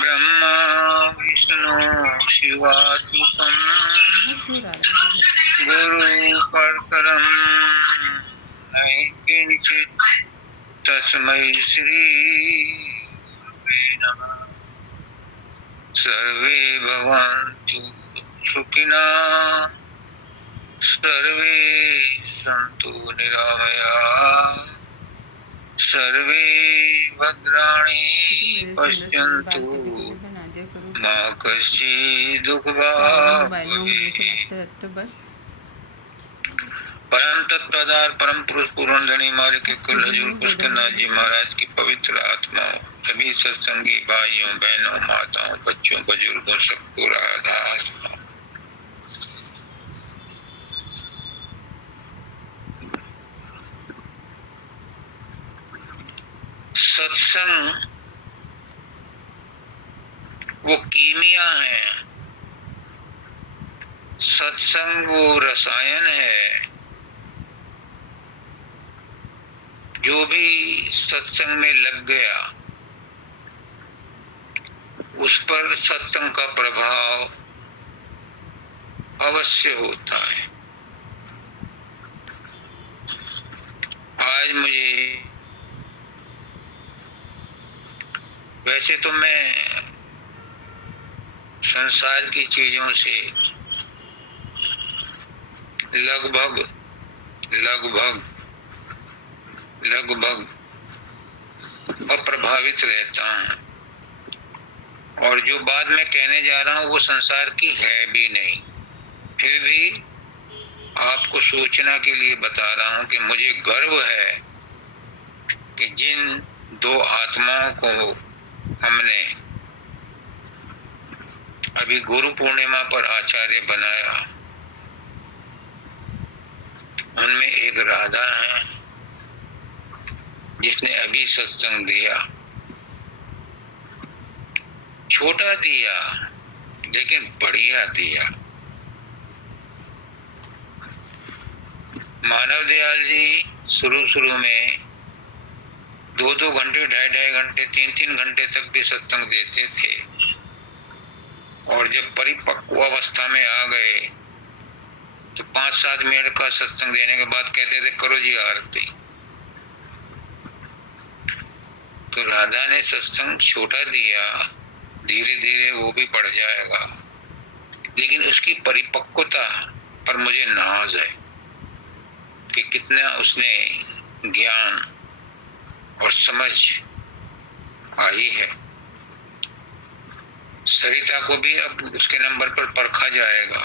ब्रह्मा विष्णु शिवात्मकं गुरु परतरं नहि किंचित् तस्मै श्री गुरवे नमः। सर्वे भवन्तु सुखिनः सर्वे सन्तु निरामयाः सर्वे भद्राणि पश्यन्तु मा कश्चित् दुःखभाग् भवेत्। परम तत्वदार परम पुरुष पूर्णधनी मार्ग के कुल हजूर पुष्करनाथ जी महाराज की पवित्र आत्माओं, सभी सत्संगी भाइयों बहनों माताओं बच्चों बुजुर्गों सबको राधा। सत्संग वो कीमिया है, सत्संग वो रसायन है। जो भी सत्संग में लग गया उस पर सत्संग का प्रभाव अवश्य होता है। आज मुझे वैसे तो मैं संसार की चीजों से लगभग अप्रभावित रहता हूँ और जो बात मैं कहने जा रहा हूँ वो संसार की है भी नहीं, फिर भी आपको सूचना के लिए बता रहा हूँ कि मुझे गर्व है कि जिन दो आत्माओं को हमने अभी गुरु पूर्णिमा पर आचार्य बनाया, उनमें एक राधा है जिसने अभी सत्संग दिया। छोटा दिया लेकिन बढ़िया दिया। मानव दयाल जी शुरू में 2-2 घंटे 2.5 घंटे 3-3 घंटे तक भी सत्संग देते थे और जब परिपक्व अवस्था में आ गए तो 5-7 मिनट का सत्संग देने के बाद कहते थे करो जी आरती। तो राधा ने सत्संग छोटा दिया, धीरे धीरे वो भी बढ़ जाएगा, लेकिन उसकी परिपक्वता पर मुझे नाज है कि कितना उसने ज्ञान और समझ आई है। सरिता को भी अब उसके नंबर पर परखा जाएगा,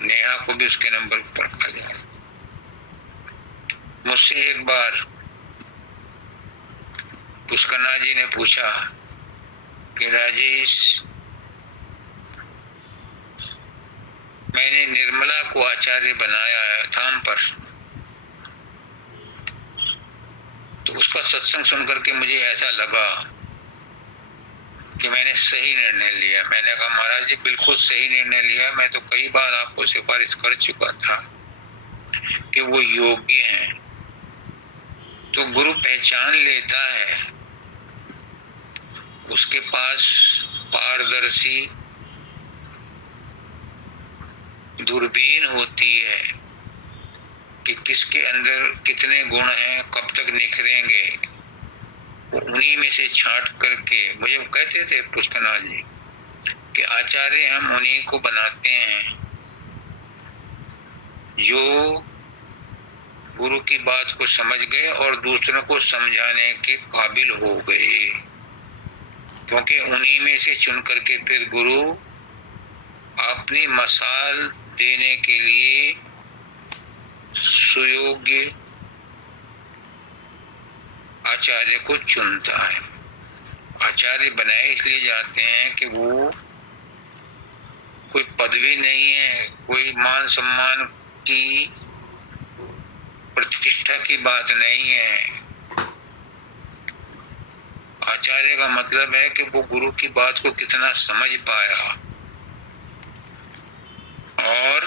नेहा को भी उसके नंबर पर परखा जाएगा। मुझसे एक बार पुष्करनाथ जी ने पूछा कि राजेश, मैंने निर्मला को आचार्य बनाया है धाम पर, तो उसका सत्संग सुनकर के मुझे ऐसा लगा कि मैंने सही निर्णय लिया। मैंने कहा महाराज जी बिल्कुल सही निर्णय लिया, मैं तो कई बार आपको सिफारिश कर चुका था कि वो योग्य हैं। तो गुरु पहचान लेता है, उसके पास पारदर्शी दूरबीन होती है कि किसके अंदर कितने गुण हैं, कब तक निखरेंगे, वो उन्हीं में से छांट करके। मुझे कहते थे पुष्करनाथ जी कि आचार्य हम उन्हीं को बनाते हैं जो गुरु की बात को समझ गए और दूसरों को समझाने के काबिल हो गए, क्योंकि उन्हीं में से चुन करके फिर गुरु अपनी मसाल देने के लिए सुयोग्य आचार्य को चुनता है। आचार्य बनाए इसलिए जाते हैं कि वो कोई पदवी नहीं है, कोई मान सम्मान की प्रतिष्ठा की बात नहीं है। आचार्य का मतलब है कि वो गुरु की बात को कितना समझ पाया और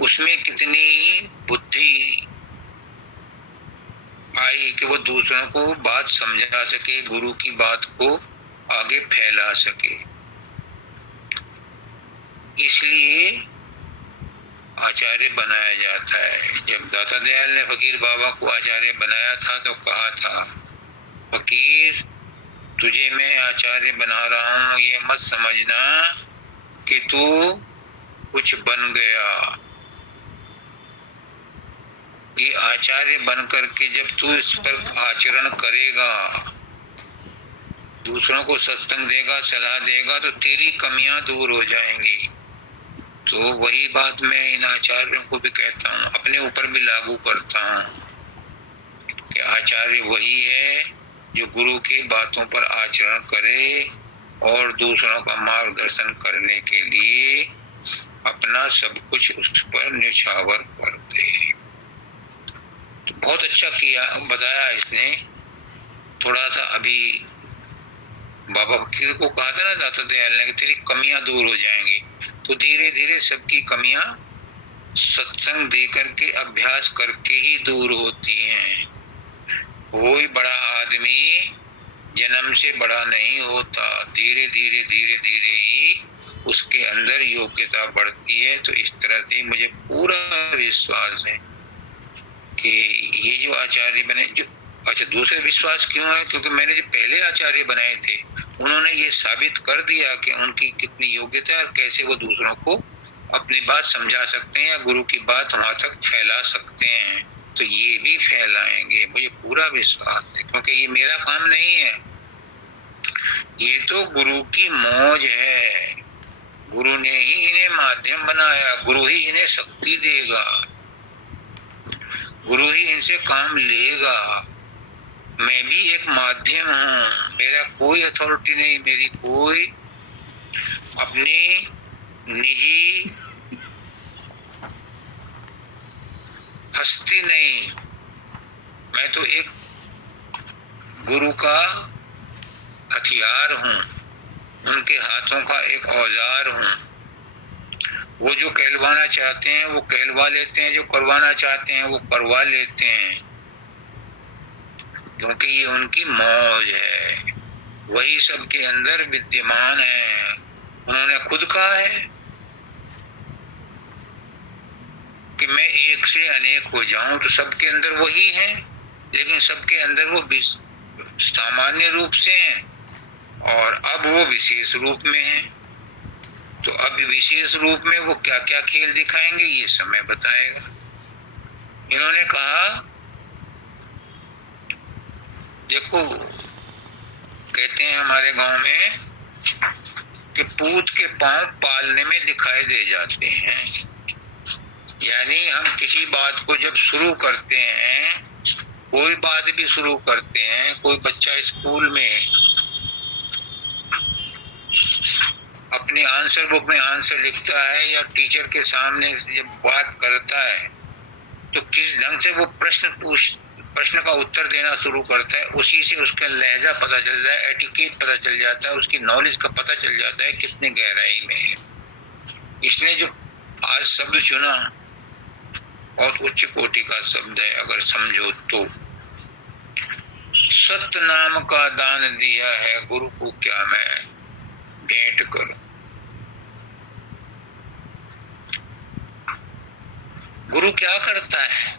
उसमें कितनी बुद्धि आई कि वो दूसरों को बात समझा सके, गुरु की बात को आगे फैला सके। इसलिए आचार्य बनाया जाता है। जब दाता दयाल ने फकीर बाबा को आचार्य बनाया था तो कहा था, फकीर तुझे मैं आचार्य बना रहा हूं, ये मत समझना कि तू कुछ बन गया। ये आचार्य बन करके जब तू इस पर आचरण करेगा, दूसरों को सत्संग देगा, सलाह देगा, तो तेरी कमियां दूर हो जाएंगी। तो वही बात मैं इन आचार्यों को भी कहता हूँ, अपने ऊपर भी लागू करता हूँ कि आचार्य वही है जो गुरु की बातों पर आचरण करे और दूसरों का मार्गदर्शन करने के लिए अपना सब कुछ उस पर न्यौछावर कर दे। तो बहुत अच्छा किया, बताया इसने। थोड़ा सा अभी बाबा फकीर को कहा था ना दाता दयाल ने कि तेरी कमियां दूर हो जाएंगी, तो धीरे धीरे सबकी कमियां सत्संग दे करके, अभ्यास करके ही दूर होती हैं। कोई बड़ा आदमी जन्म से बड़ा नहीं होता, धीरे धीरे धीरे धीरे ही उसके अंदर योग्यता बढ़ती है। तो इस तरह से मुझे पूरा विश्वास है कि ये जो आचार्य बने, जो अच्छा दूसरे विश्वास क्यों है, क्योंकि मैंने जो पहले आचार्य बनाए थे उन्होंने ये साबित कर दिया कि उनकी कितनी योग्यता है और कैसे वो दूसरों को अपनी बात समझा सकते हैं या गुरु की बात वहां तक फैला सकते हैं। तो ये भी फैलाएंगे, मुझे पूरा विश्वास है, क्योंकि ये मेरा काम नहीं है, ये तो गुरु की मौज है। गुरु ने ही इन्हें माध्यम बनाया, गुरु ही इन्हें शक्ति देगा, गुरु ही इनसे काम लेगा। मैं भी एक माध्यम हूँ, मेरा कोई अथॉरिटी नहीं, मेरी कोई अपनी निजी हस्ती नहीं। मैं तो एक गुरु का हथियार हूँ, उनके हाथों का एक औजार हूँ। वो जो कहलवाना चाहते हैं वो कहलवा लेते हैं, जो करवाना चाहते हैं वो करवा लेते हैं, क्योंकि ये उनकी मौज है, वही सबके अंदर विद्यमान है। उन्होंने खुद कहा है कि मैं एक से अनेक हो जाऊं, तो सबके अंदर वही है, लेकिन सबके अंदर वो सामान्य रूप से हैं और अब वो विशेष रूप में हैं। तो अब विशेष रूप में वो क्या क्या खेल दिखाएंगे ये समय बताएगा। इन्होंने कहा, देखो कहते हैं हमारे गांव में कि पूत के पांव पालने में दिखाई दे जाते हैं। यानी हम किसी बात को जब शुरू करते हैं, कोई बात भी शुरू करते हैं, कोई बच्चा स्कूल में अपनी आंसर बुक में आंसर लिखता है या टीचर के सामने जब बात करता है, तो किस ढंग से वो प्रश्न का उत्तर देना शुरू करता है, उसी से उसका लहजा पता चल जाता है, एटिकेट पता चल जाता है, उसकी नॉलेज का पता चल जाता है कितने गहराई में है। इसने जो आज शब्द चुना बहुत उच्च कोटि का शब्द है, अगर समझो तो। सत्य नाम का दान दिया है, गुरु को क्या मैं भेंट करूं। गुरु क्या करता है,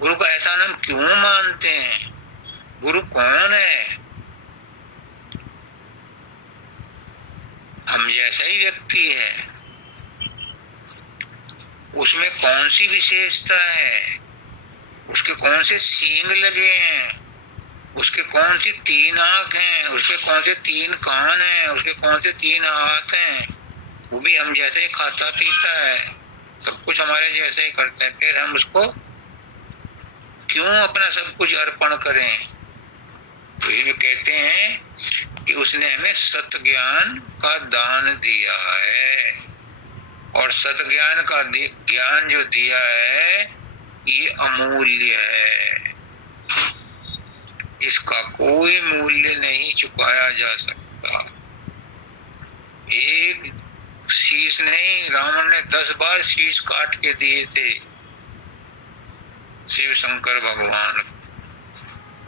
गुरु का ऐसा नाम क्यों मानते हैं, गुरु कौन है। हम जैसा ही व्यक्ति है, उसमें कौन सी विशेषता है, उसके कौन से सींग लगे हैं, उसके कौन सी 3 आंख हैं, उसके कौन से 3 कान हैं, उसके कौन से 3 हाथ हैं। वो भी हम जैसे ही खाता पीता है, सब कुछ हमारे जैसे ही करते हैं, फिर हम उसको क्यों अपना सब कुछ अर्पण करें। तो ये कहते हैं कि उसने हमें सत्य ज्ञान का दान दिया है, और सत्य ज्ञान का ज्ञान जो दिया है ये अमूल्य है, इसका कोई मूल्य नहीं चुकाया जा सकता। एक शीश नहीं, रावण ने 10 बार शीश काट के दिए थे, शिव शंकर भगवान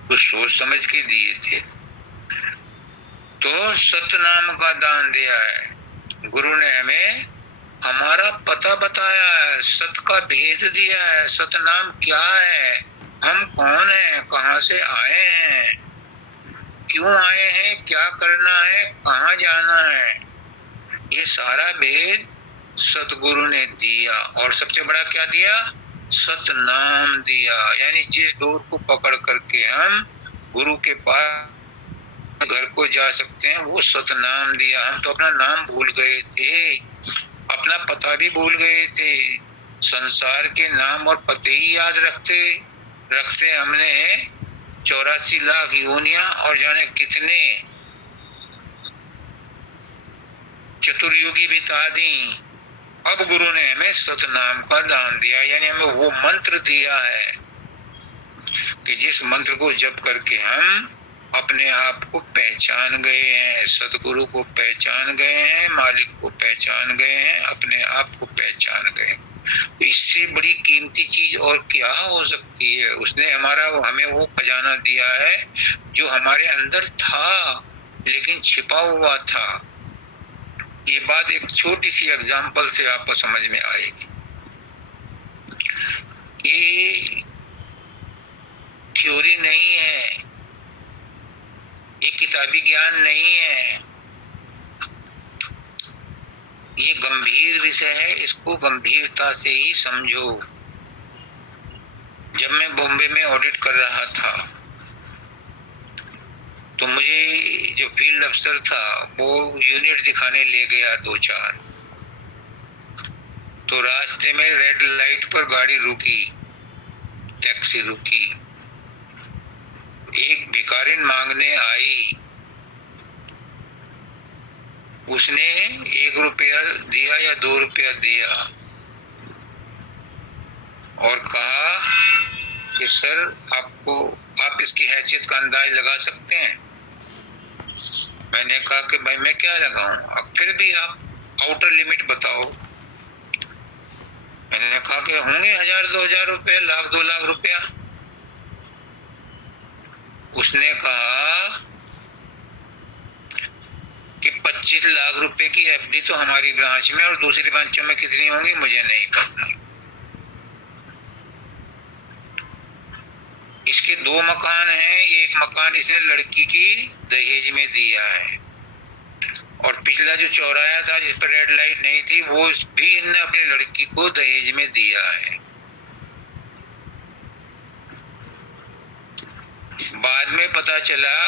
कुछ सोच समझ के दिए थे। तो सतनाम का दान दिया है। गुरु ने हमें हमारा पता बताया है, सत का भेद दिया है। सतनाम क्या है, हम कौन हैं, कहाँ से आए हैं, क्यों आए हैं, क्या करना है, कहाँ जाना है, ये सारा भेद सतगुरु ने दिया। और सबसे बड़ा क्या दिया, सतनाम दिया। यानी जिस डोर को पकड़ करके हम गुरु के पास घर को जा सकते हैं, वो सतनाम दिया। हम तो अपना नाम भूल गए थे, अपना पता भी भूल गए थे। संसार के नाम और पते ही याद रखते रखते हमने 84 लाख योनियां और जाने कितने चतुर्युगी बिता दी। अब गुरु ने हमें सतनाम का दान दिया, यानी हमें वो मंत्र दिया है कि जिस मंत्र को जप करके हम अपने आप को पहचान गए हैं, सतगुरु को पहचान गए हैं, मालिक को पहचान गए हैं, अपने आप को पहचान गए। इससे बड़ी कीमती चीज और क्या हो सकती है। उसने हमें वो खजाना दिया है जो हमारे अंदर था लेकिन छिपा हुआ था। ये बात एक छोटी सी एग्जाम्पल से आपको समझ में आएगी। ये थ्योरी नहीं है, ये किताबी ज्ञान नहीं है, ये गंभीर विषय है। इसको गंभीरता से ही समझो। जब मैं बॉम्बे में ऑडिट कर रहा था तो मुझे जो फील्ड अफसर था वो यूनिट दिखाने ले गया 2-4। तो रास्ते में रेड लाइट पर गाड़ी रुकी, टैक्सी रुकी, एक भिखारिन मांगने आई। उसने 1 रुपया दिया या 2 रुपया दिया और कहा कि सर आप इसकी हैसियत का अंदाज लगा सकते हैं। मैंने कहा कि भाई मैं क्या लगाऊं, अब फिर भी आप आउटर लिमिट बताओ। मैंने कहा कि होंगे 1000-2000 रुपए, लाख 2 लाख रुपया। उसने कहा कि 25 लाख रुपए की एफडी तो हमारी ब्रांच में और दूसरी ब्रांचों में कितनी होंगी मुझे नहीं पता। इसके 2 मकान हैं, एक मकान इसने लड़की की दहेज में दिया है और पिछला जो चौराहा था जिस पर रेड लाइट नहीं थी वो भी इनने अपनी लड़की को दहेज में दिया है। बाद में पता चला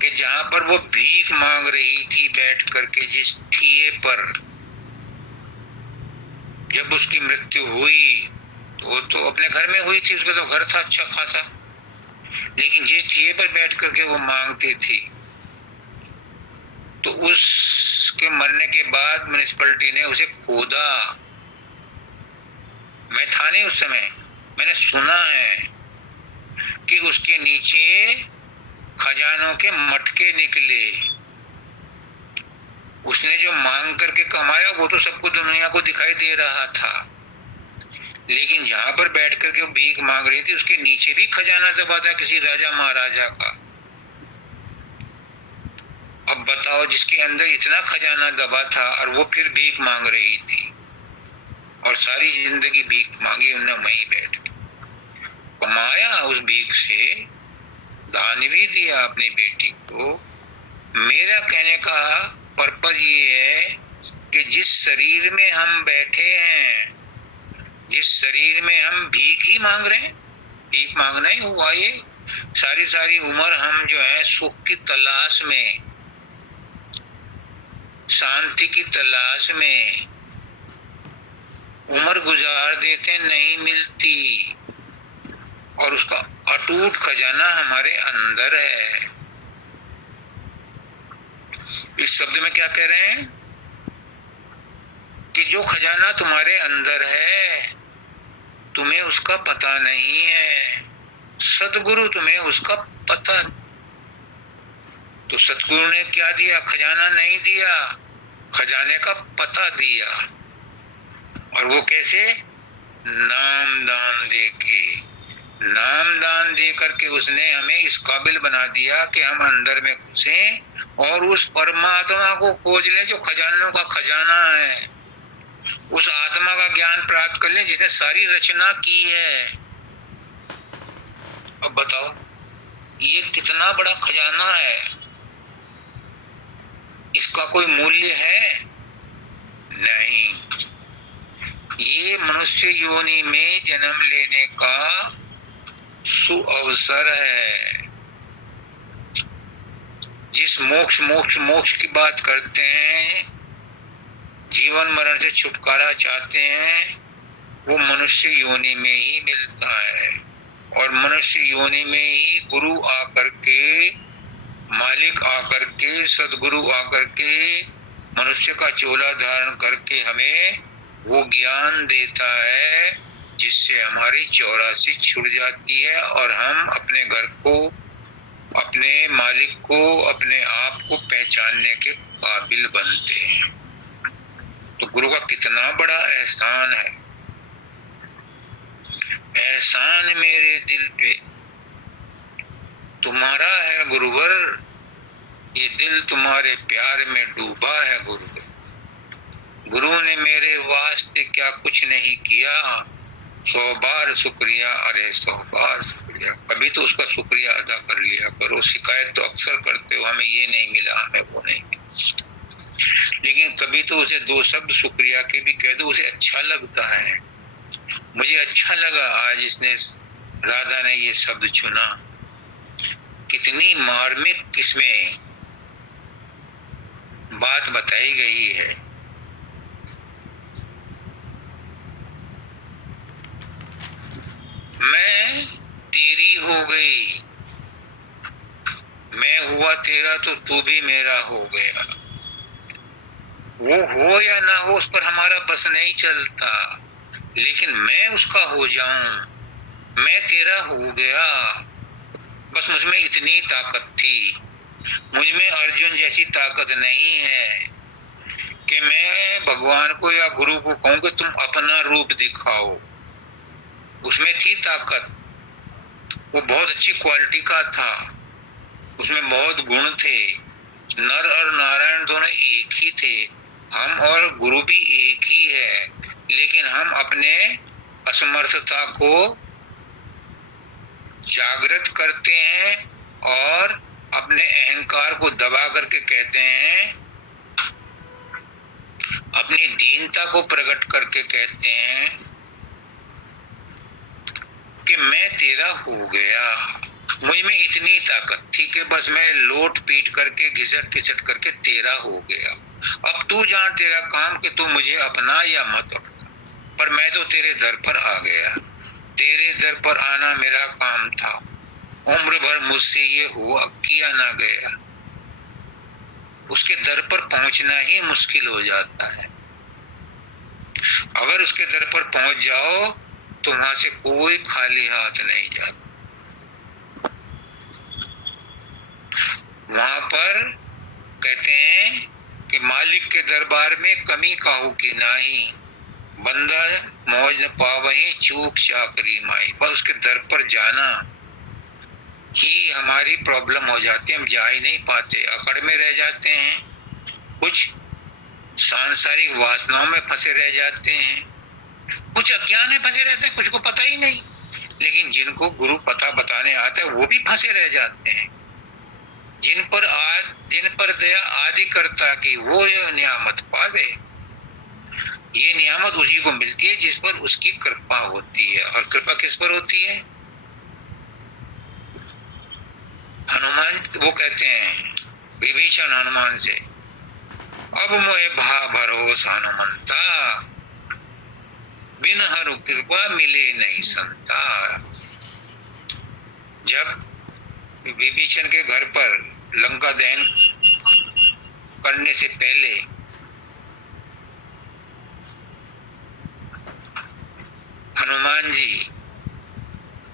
कि जहां पर वो भीख मांग रही थी बैठ करके जिस ठिये पर, जब उसकी मृत्यु हुई वो तो अपने घर में हुई थी, उसका तो घर था अच्छा खासा, लेकिन जिस ठिये पर बैठ करके वो मांगती थी तो उसके मरने के बाद म्युनिसिपैलिटी ने उसे खोदा। मैं था नहीं उस समय, मैंने सुना है कि उसके नीचे खजानों के मटके निकले। उसने जो मांग करके कमाया वो तो सबको दुनिया को दिखाई दे रहा था, लेकिन जहां पर बैठ करके वो भीख मांग रही थी उसके नीचे भी खजाना दबा था किसी राजा महाराजा का। अब बताओ, जिसके अंदर इतना खजाना दबा था और वो फिर भीख मांग रही थी और सारी जिंदगी भीख मांगी उन्होंने, वहीं बैठ के कमाया, उस भीख से दान भी दिया अपनी बेटी को। मेरा कहने का पर्पज ये है कि जिस शरीर में हम बैठे हैं, जिस शरीर में हम भीख ही मांग रहे हैं, भीख मांगना ही हुआ ये। सारी उम्र हम जो है सुख की तलाश में, शांति की तलाश में उम्र गुजार देते, नहीं मिलती, और उसका अटूट खजाना हमारे अंदर है। इस शब्द में क्या कह रहे हैं कि जो खजाना तुम्हारे अंदर है तुम्हें उसका पता नहीं है, सतगुरु तुम्हें उसका पता। तो सतगुरु ने क्या दिया, खजाना नहीं दिया, खजाने का पता दिया। और वो कैसे, नाम दान दे के, नाम दान दे करके उसने हमें इस काबिल बना दिया कि हम अंदर में घुसें और उस परमात्मा को खोज लें जो खजानों का खजाना है, उस आत्मा का ज्ञान प्राप्त कर लें जिसने सारी रचना की है। अब बताओ ये कितना बड़ा खजाना है, इसका कोई मूल्य है? नहीं। ये मनुष्य योनि में जन्म लेने का सुअवसर है। जिस मोक्ष मोक्ष मोक्ष की बात करते हैं, जीवन मरण से छुटकारा चाहते हैं, वो मनुष्य योनि में ही मिलता है। और मनुष्य योनि में ही गुरु आकर के, मालिक आकर के, सदगुरु आकर के मनुष्य का चोला धारण करके हमें वो ज्ञान देता है जिससे हमारी 84 छूट जाती है और हम अपने घर को, अपने मालिक को, अपने आप को पहचानने के काबिल बनते हैं। तो गुरु का कितना बड़ा एहसान है। एहसान मेरे दिल पे तुम्हारा है गुरुवर, ये दिल तुम्हारे प्यार में डूबा है गुरुवर। गुरु ने मेरे वास्ते क्या कुछ नहीं किया, 100 बार शुक्रिया, अरे 100 बार शुक्रिया। कभी तो उसका शुक्रिया अदा कर लिया करो। शिकायत तो अक्सर करते हो, हमें ये नहीं मिला, हमें वो नहीं मिला, लेकिन कभी तो उसे 2 शब्द शुक्रिया के भी कह दो, उसे अच्छा लगता है। मुझे अच्छा लगा आज इसने, राधा ने ये शब्द चुना। कितनी मार्मिक इसमें बात बताई गई है। मैं तेरी हो गई, मैं हुआ तेरा तो तू भी मेरा हो गया। वो हो या ना हो उस पर हमारा बस नहीं चलता, लेकिन मैं उसका हो जाऊं, मैं तेरा हो गया। बस मुझमें इतनी ताकत थी। मुझमें अर्जुन जैसी ताकत नहीं है कि मैं भगवान को या गुरु को कहूं कि तुम अपना रूप दिखाओ। उसमें थी ताकत, वो बहुत अच्छी क्वालिटी का था, उसमें बहुत गुण थे। नर और नारायण दोनों एक ही थे, हम और गुरु भी एक ही है, लेकिन हम अपने असमर्थता को जागृत करते हैं और अपने अहंकार को दबा करके कहते हैं, अपनी दीनता को प्रकट करके कहते हैं कि मैं तेरा हो गया। मुझ में इतनी ताकत थी कि बस मैं लोट पीट करके, घिसट फिसट करके तेरा हो गया। अब तू जान तेरा काम कि तू मुझे अपना या मत अपना, पर मैं तो तेरे दर पर आ गया। तेरे दर पर आना मेरा काम था। उम्र भर मुझसे ये हुआ किया ना गया। उसके दर पर पहुंचना ही मुश्किल हो जाता है। अगर उसके दर पर पहुंच जाओ तो वहां से कोई खाली हाथ नहीं जाता। वहां पर कहते हैं कि मालिक के दरबार में कमी काहू की नाही, बंदा मौज न पावही चूक चाकरी माई। बस उसके दर पर जाना ही हमारी प्रॉब्लम हो जाती है। हम जा ही नहीं पाते, अकड़ में रह जाते हैं, कुछ सांसारिक वासनाओं में फंसे रह जाते हैं, कुछ अज्ञान में फंसे रहते हैं, कुछ को पता ही नहीं। लेकिन जिनको गुरु पता बताने आता है वो भी फंसे रह जाते हैं। जिन पर दया आदि करता कि वो ये नियामत पावे। ये नियामत उसी को मिलती है जिस पर उसकी कृपा होती है। और कृपा किस पर होती है? हनुमान वो कहते हैं विभीषण हनुमान से, अब मोहे भा भरोस हनुमंता, बिन हरु कृपा मिले नहीं संता। जब विभीषण के घर पर लंका दहन करने से पहले हनुमान जी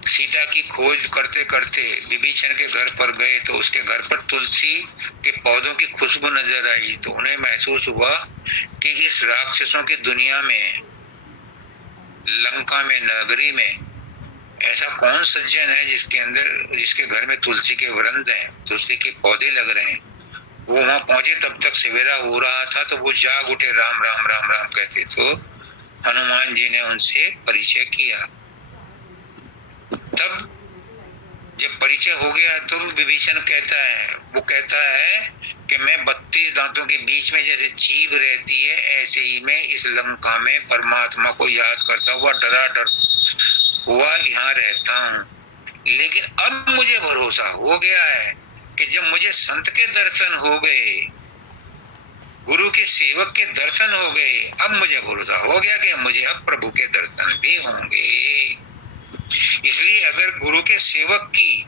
सीता की खोज करते करते विभीषण के घर पर गए तो उसके घर पर तुलसी के पौधों की खुशबू नजर आई। तो उन्हें महसूस हुआ कि इस राक्षसों की दुनिया में लंका में, नगरी में ऐसा कौन सज्जन है जिसके घर में तुलसी के वृंद हैं, तुलसी के पौधे लग रहे हैं। वो वहां पहुंचे तब तक सवेरा हो रहा था, तो वो जाग उठे, राम राम राम राम कहते। तो हनुमान जी ने उनसे परिचय किया। तब जब परिचय हो गया तो विभीषण कहता है कि मैं 32 दांतों के बीच में जैसे जीभ रहती है, ऐसे ही मैं इस लंका में परमात्मा को याद करता हुआ डर हुआ यहाँ रहता हूँ। लेकिन अब मुझे भरोसा हो गया है कि जब मुझे संत के दर्शन हो गए, गुरु के सेवक के दर्शन हो गए, अब मुझे भरोसा हो गया कि मुझे अब प्रभु के दर्शन भी होंगे। इसलिए अगर गुरु के सेवक की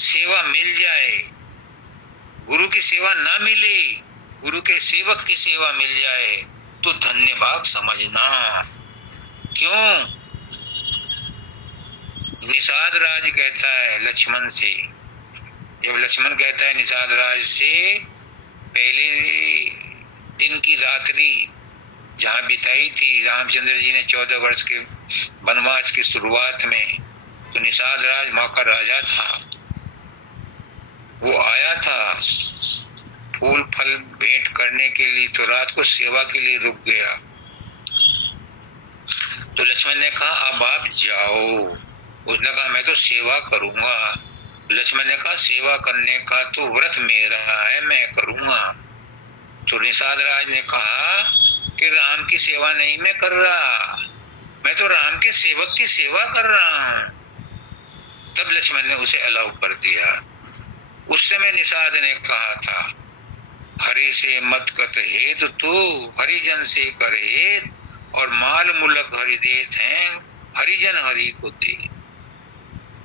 सेवा मिल जाए, गुरु की सेवा ना मिले, गुरु के सेवक की सेवा मिल जाए, तो धन्यवाद समझना। क्यों? निषाद राज कहता है लक्ष्मण से, जब लक्ष्मण कहता है निषाद राज से, पहले दिन की रात्रि जहां बिताई थी रामचंद्र जी ने 14 वर्ष के वनवास की शुरुआत में, तो निषाद राज वहां का राजा था, वो आया था फूल फल भेंट करने के लिए, तो रात को सेवा के लिए रुक गया। तो लक्ष्मण ने कहा अब आप जाओ। उसने कहा मैं तो सेवा करूंगा। लक्ष्मण ने कहा सेवा करने का तो व्रत मेरा है, मैं करूंगा। तो निषाद राज ने कहा कि राम की सेवा नहीं मैं कर रहा, मैं तो राम के सेवक की सेवा कर रहा हूं। तब लक्ष्मण ने उसे अलाउ कर दिया। उस समय निषाद ने कहा था हरि से मत कत हेत तू, हरिजन से कर हेत, और माल मुलक हरि देत हैं, हरिजन हरि को दे।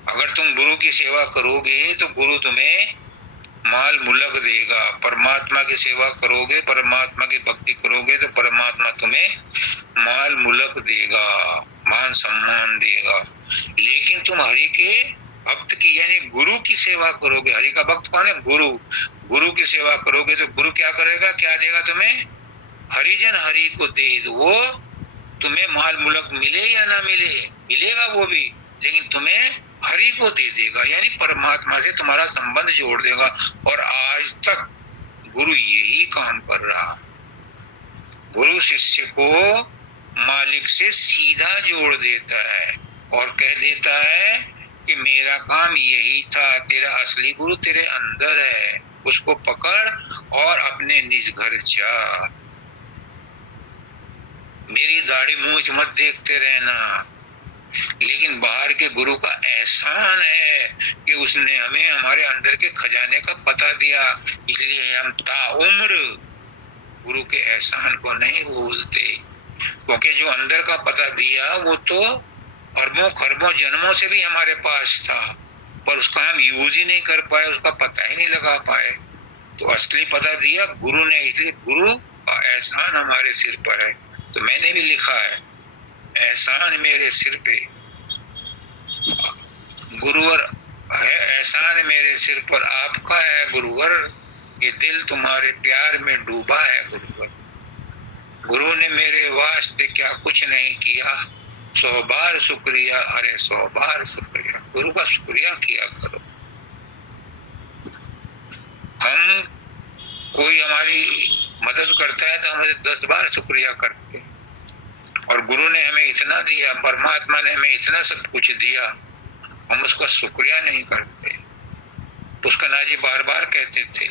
अगर तुम गुरु की सेवा करोगे तो गुरु तुम्हें माल मुलक देगा, परमात्मा की सेवा करोगे, परमात्मा की भक्ति करोगे तो परमात्मा तुम्हें माल मुलक देगा, मान सम्मान देगा। लेकिन तुम हरि के भक्त की यानी गुरु की सेवा करोगे, हरि का भक्त कौन है? गुरु। गुरु की सेवा करोगे तो गुरु क्या करेगा, क्या देगा तुम्हें? हरिजन हरि को दे। वो तुम्हें माल मुलक मिले या ना मिले, मिलेगा वो भी, लेकिन तुम्हें हरि को दे देगा, यानी परमात्मा से तुम्हारा संबंध जोड़ देगा। और आज तक गुरु यही काम कर रहा, गुरु शिष्य को मालिक से सीधा जोड़ देता है और कह देता है कि मेरा काम यही था, तेरा असली गुरु तेरे अंदर है, उसको पकड़ और अपने निज घर जा। मेरी दाढ़ी मूंछ मत देखते रहना। लेकिन बाहर के गुरु का एहसान है कि उसने हमें हमारे अंदर के खजाने का पता दिया, इसलिए हम ताउम्र गुरु के एहसान को नहीं भूलते। क्योंकि जो अंदर का पता दिया वो तो अरबों खरबों जन्मों से भी हमारे पास था, पर उसका हम यूज ही नहीं कर पाए, उसका पता ही नहीं लगा पाए। तो असली पता दिया गुरु ने, इसलिए गुरु का एहसान हमारे सिर पर है। तो मैंने भी लिखा है एहसान मेरे सिर पे, गुरुवर है एहसान मेरे सिर पर आपका है गुरुवर, ये दिल तुम्हारे प्यार में डूबा है गुरुवर। गुरु ने मेरे वास्ते क्या कुछ नहीं किया, 100 बार शुक्रिया, अरे 100 बार शुक्रिया। गुरु का शुक्रिया किया करो। हम कोई हमारी मदद करता है तो हम उसे 10 बार शुक्रिया करते हैं, और गुरु ने हमें इतना दिया, परमात्मा ने हमें इतना सब कुछ दिया, हम उसका शुक्रिया नहीं करते। पुष्कना जी बार बार कहते थे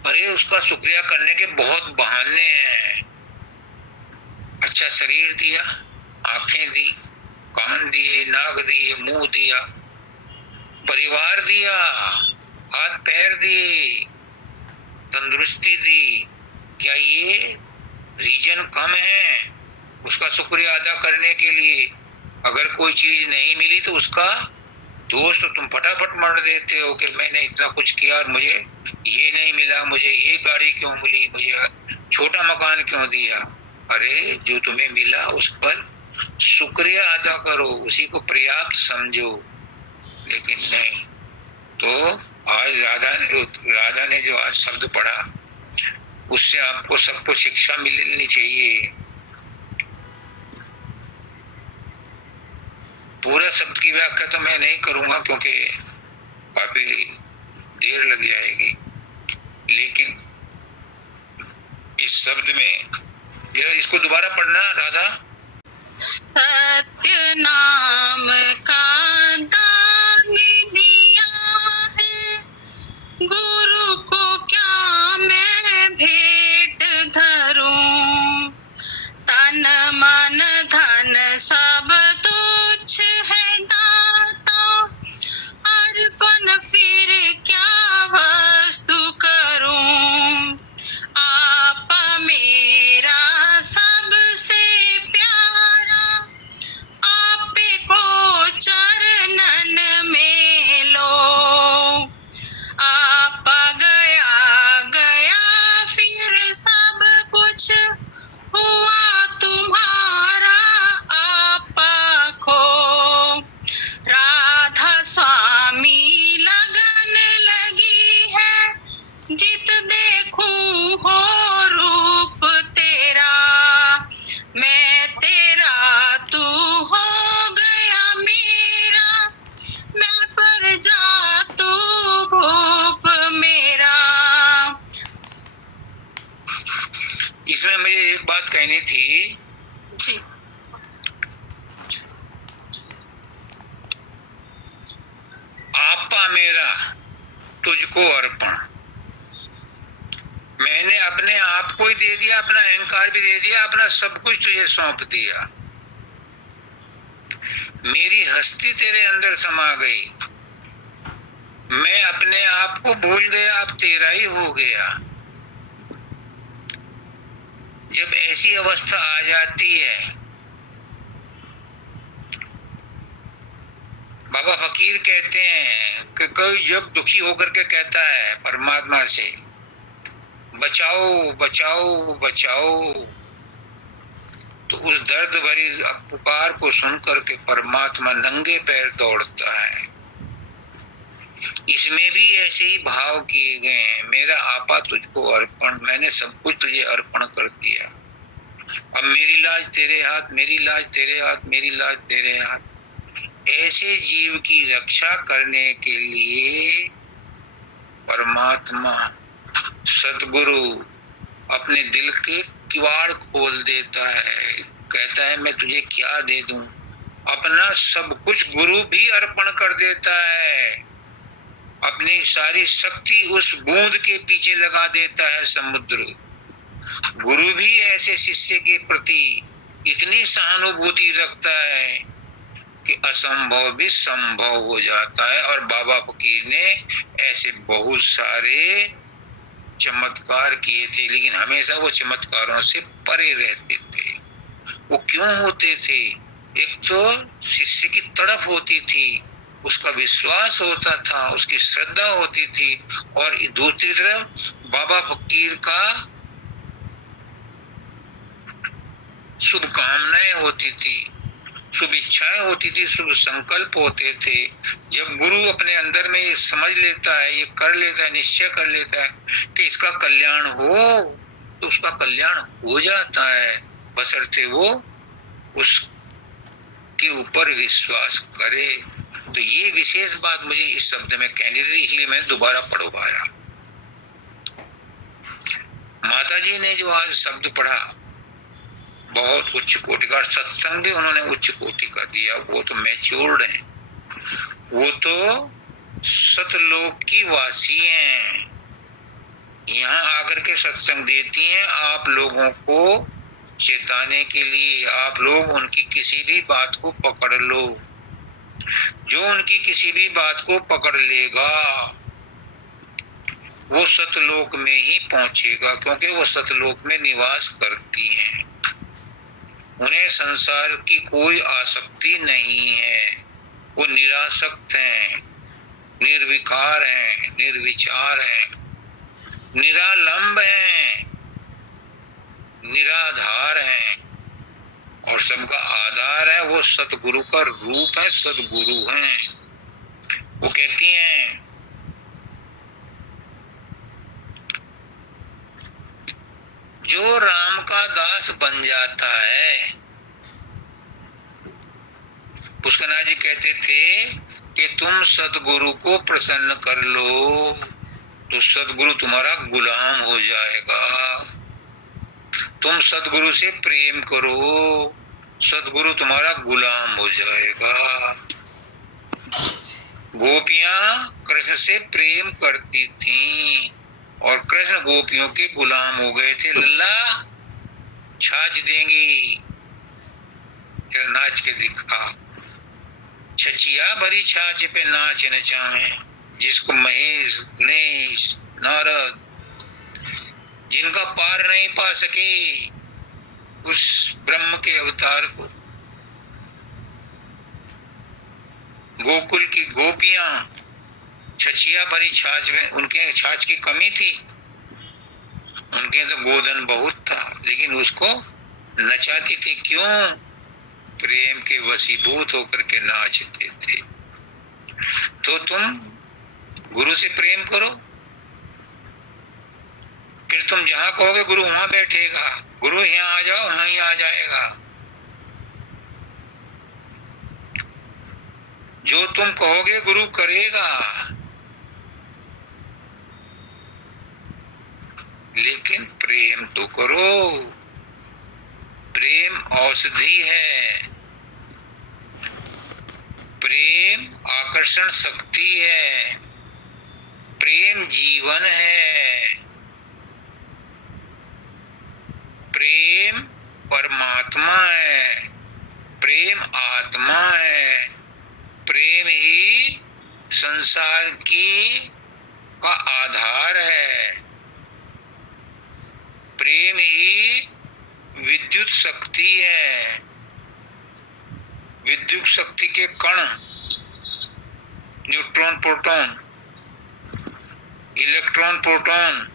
अरे उसका शुक्रिया करने के बहुत बहाने हैं। अच्छा शरीर दिया, आंखें दी, कान दिए, नाक दिए, मुंह दिया, परिवार दिया, हाथ पैर दिए, तंदुरुस्ती दी, क्या ये रीजन कम है उसका शुक्रिया अदा करने के लिए? अगर कोई चीज नहीं मिली तो उसका दोस्त तो तुम फटाफट मर देते हो कि मैंने इतना कुछ किया और मुझे ये नहीं मिला, मुझे ये गाड़ी क्यों मिली, मुझे छोटा मकान क्यों दिया। अरे जो तुम्हें मिला उस पर शुक्रिया अदा करो, उसी को पर्याप्त समझो। लेकिन नहीं। तो आज राधा ने जो आज शब्द पढ़ा उससे आपको सबको शिक्षा मिलनी चाहिए पूरा शब्द की व्याख्या तो मैं नहीं करूंगा क्योंकि काफी देर लग जाएगी, लेकिन इस शब्द में इसको दोबारा पढ़ना राधा। सत्य नाम का दान दिया है, गुरु को क्या मैं भेंट धरूं। तन मन धन सब तुच्छ है दाता, अर्पण फिर क्या वस्तु करूं। आप मेरा सबसे प्यारा, आप को चरणन में लो। आप गया गया फिर सब कुछ हुआ तुम्हारा, आप खो। राधा स्वामी लगन लगी है, जित देखूं हो रूप तेरा। मैं तेरा तू हो गया मेरा, मैं पर जा तू भूप मेरा। इसमें मुझे एक बात कहनी थी जी। आपा मेरा तुझको अर्पण। मैंने अपने आप को ही दे दिया, अपना अहंकार भी दे दिया, अपना सब कुछ तुझे सौंप दिया। मेरी हस्ती तेरे अंदर समा गई, मैं अपने आप को भूल गया, अब तेरा ही हो गया। जब ऐसी अवस्था आ जाती है, बाबा फकीर कहते हैं कि कोई जब दुखी होकर के कहता है परमात्मा से बचाओ बचाओ बचाओ, तो उस दर्द भरी पुकार को सुनकर के परमात्मा नंगे पैर दौड़ता है। इसमें भी ऐसे ही भाव किए गए हैं, मेरा आपा तुझको अर्पण, मैंने सब कुछ तुझे अर्पण कर दिया। अब मेरी लाज तेरे हाथ, मेरी लाज तेरे हाथ, मेरी लाज तेरे हाथ। ऐसे जीव की रक्षा करने के लिए परमात्मा सतगुरु अपने दिल के किवाड़ खोल देता है, कहता है मैं तुझे क्या दे दूं। अपना सब कुछ गुरु भी अर्पण कर देता है, अपनी सारी शक्ति उस बूंद के पीछे लगा देता है समुद्र। गुरु भी ऐसे शिष्य के प्रति इतनी सहानुभूति रखता है कि असंभव भी संभव हो जाता है। और बाबा फकीर ने ऐसे बहुत सारे चमत्कार किए थे, लेकिन हमेशा वो चमत्कारों से परे रहते थे। वो क्यों होते थे? एक तो शिष्य की तड़प होती थी, उसका विश्वास होता था, उसकी श्रद्धा होती थी, और दूसरी तरफ बाबा फकीर का शुभकामनाएं होती थी, शुभ इच्छाएं होती थी, शुभ संकल्प होते थे। जब गुरु अपने अंदर में ये समझ लेता है, ये कर लेता है, निश्चय कर लेता है कि इसका कल्याण हो, तो उसका कल्याण हो जाता है, बशर्ते वो उसके ऊपर विश्वास करे। तो ये विशेष बात मुझे इस शब्द में कहनी थी, इसलिए मैंने दोबारा पढ़वाया। माता जी ने जो आज शब्द पढ़ा बहुत उच्च कोटि का, सत्संग भी उन्होंने उच्च कोटि का दिया। वो तो मैच्योर्ड है, वो तो सतलोक की वासी हैं, यहाँ आकर के सत्संग देती हैं आप लोगों को चेताने के लिए। आप लोग उनकी किसी भी बात को पकड़ लो, जो उनकी किसी भी बात को पकड़ लेगा वो सतलोक में ही पहुंचेगा, क्योंकि वो सतलोक में निवास करती हैं। उन्हें संसार की कोई आसक्ति नहीं है, वो निरासक्त हैं, निर्विकार हैं, निर्विचार हैं, निरालंब हैं, निराधार हैं, और सबका आधार है। वो सतगुरु का रूप है, सतगुरु हैं। वो कहती हैं जो राम का दास बन जाता है, पुष्करनाथ जी कहते थे कि तुम सदगुरु को प्रसन्न कर लो तो सदगुरु तुम्हारा गुलाम हो जाएगा। तुम सदगुरु से प्रेम करो, सदगुरु तुम्हारा गुलाम हो जाएगा। गोपियां कृष्ण से प्रेम करती थीं और कृष्ण गोपियों के गुलाम हो गए थे। लल्ला छाछ देंगी, चल नाच के दिखा। छचिया भरी छाछ पे नाच नचावे, जिसको महेश गणेश नारद जिनका पार नहीं पा सके उस ब्रह्म के अवतार को, गोकुल की गोपियां छचिया भरी छाछ में, उनके छाछ की कमी थी, उनके तो गोदन बहुत था, लेकिन उसको नचाती थी। क्यों? प्रेम के वशीभूत होकर के नाचते थे। तो तुम गुरु से प्रेम करो, फिर तुम जहां कहोगे गुरु वहां बैठेगा। गुरु यहाँ आ जाओ, वहां ही आ जाएगा। जो तुम कहोगे गुरु करेगा। लेकिन प्रेम तो करो। प्रेम औषधि है, प्रेम आकर्षण शक्ति है, प्रेम जीवन है, प्रेम परमात्मा है, प्रेम आत्मा है, प्रेम ही संसार की का आधार है, प्रेम ही विद्युत शक्ति है। विद्युत शक्ति के कण, न्यूट्रॉन प्रोटॉन, इलेक्ट्रॉन प्रोटॉन,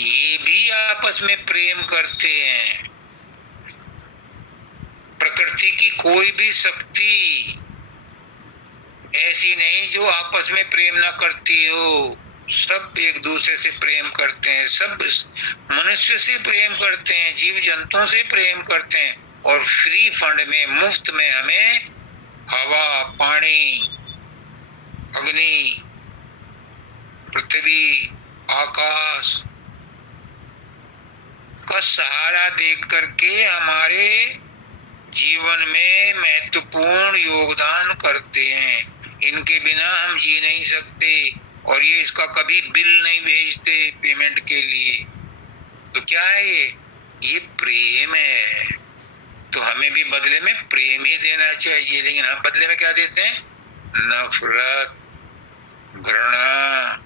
ये भी आपस में प्रेम करते हैं। प्रकृति की कोई भी शक्ति ऐसी नहीं जो आपस में प्रेम ना करती हो। सब एक दूसरे से प्रेम करते हैं, सब मनुष्य से प्रेम करते हैं, जीव जंतुओं से प्रेम करते हैं, और फ्री फंड में, मुफ्त में हमें हवा, पानी, अग्नि, पृथ्वी, आकाश का सहारा देख करके हमारे जीवन में महत्वपूर्ण योगदान करते हैं। इनके बिना हम जी नहीं सकते, और ये इसका कभी बिल नहीं भेजते पेमेंट के लिए। तो क्या है ये प्रेम है। तो हमें भी बदले में प्रेम ही देना चाहिए, लेकिन हम बदले में क्या देते हैं? नफरत, घृणा,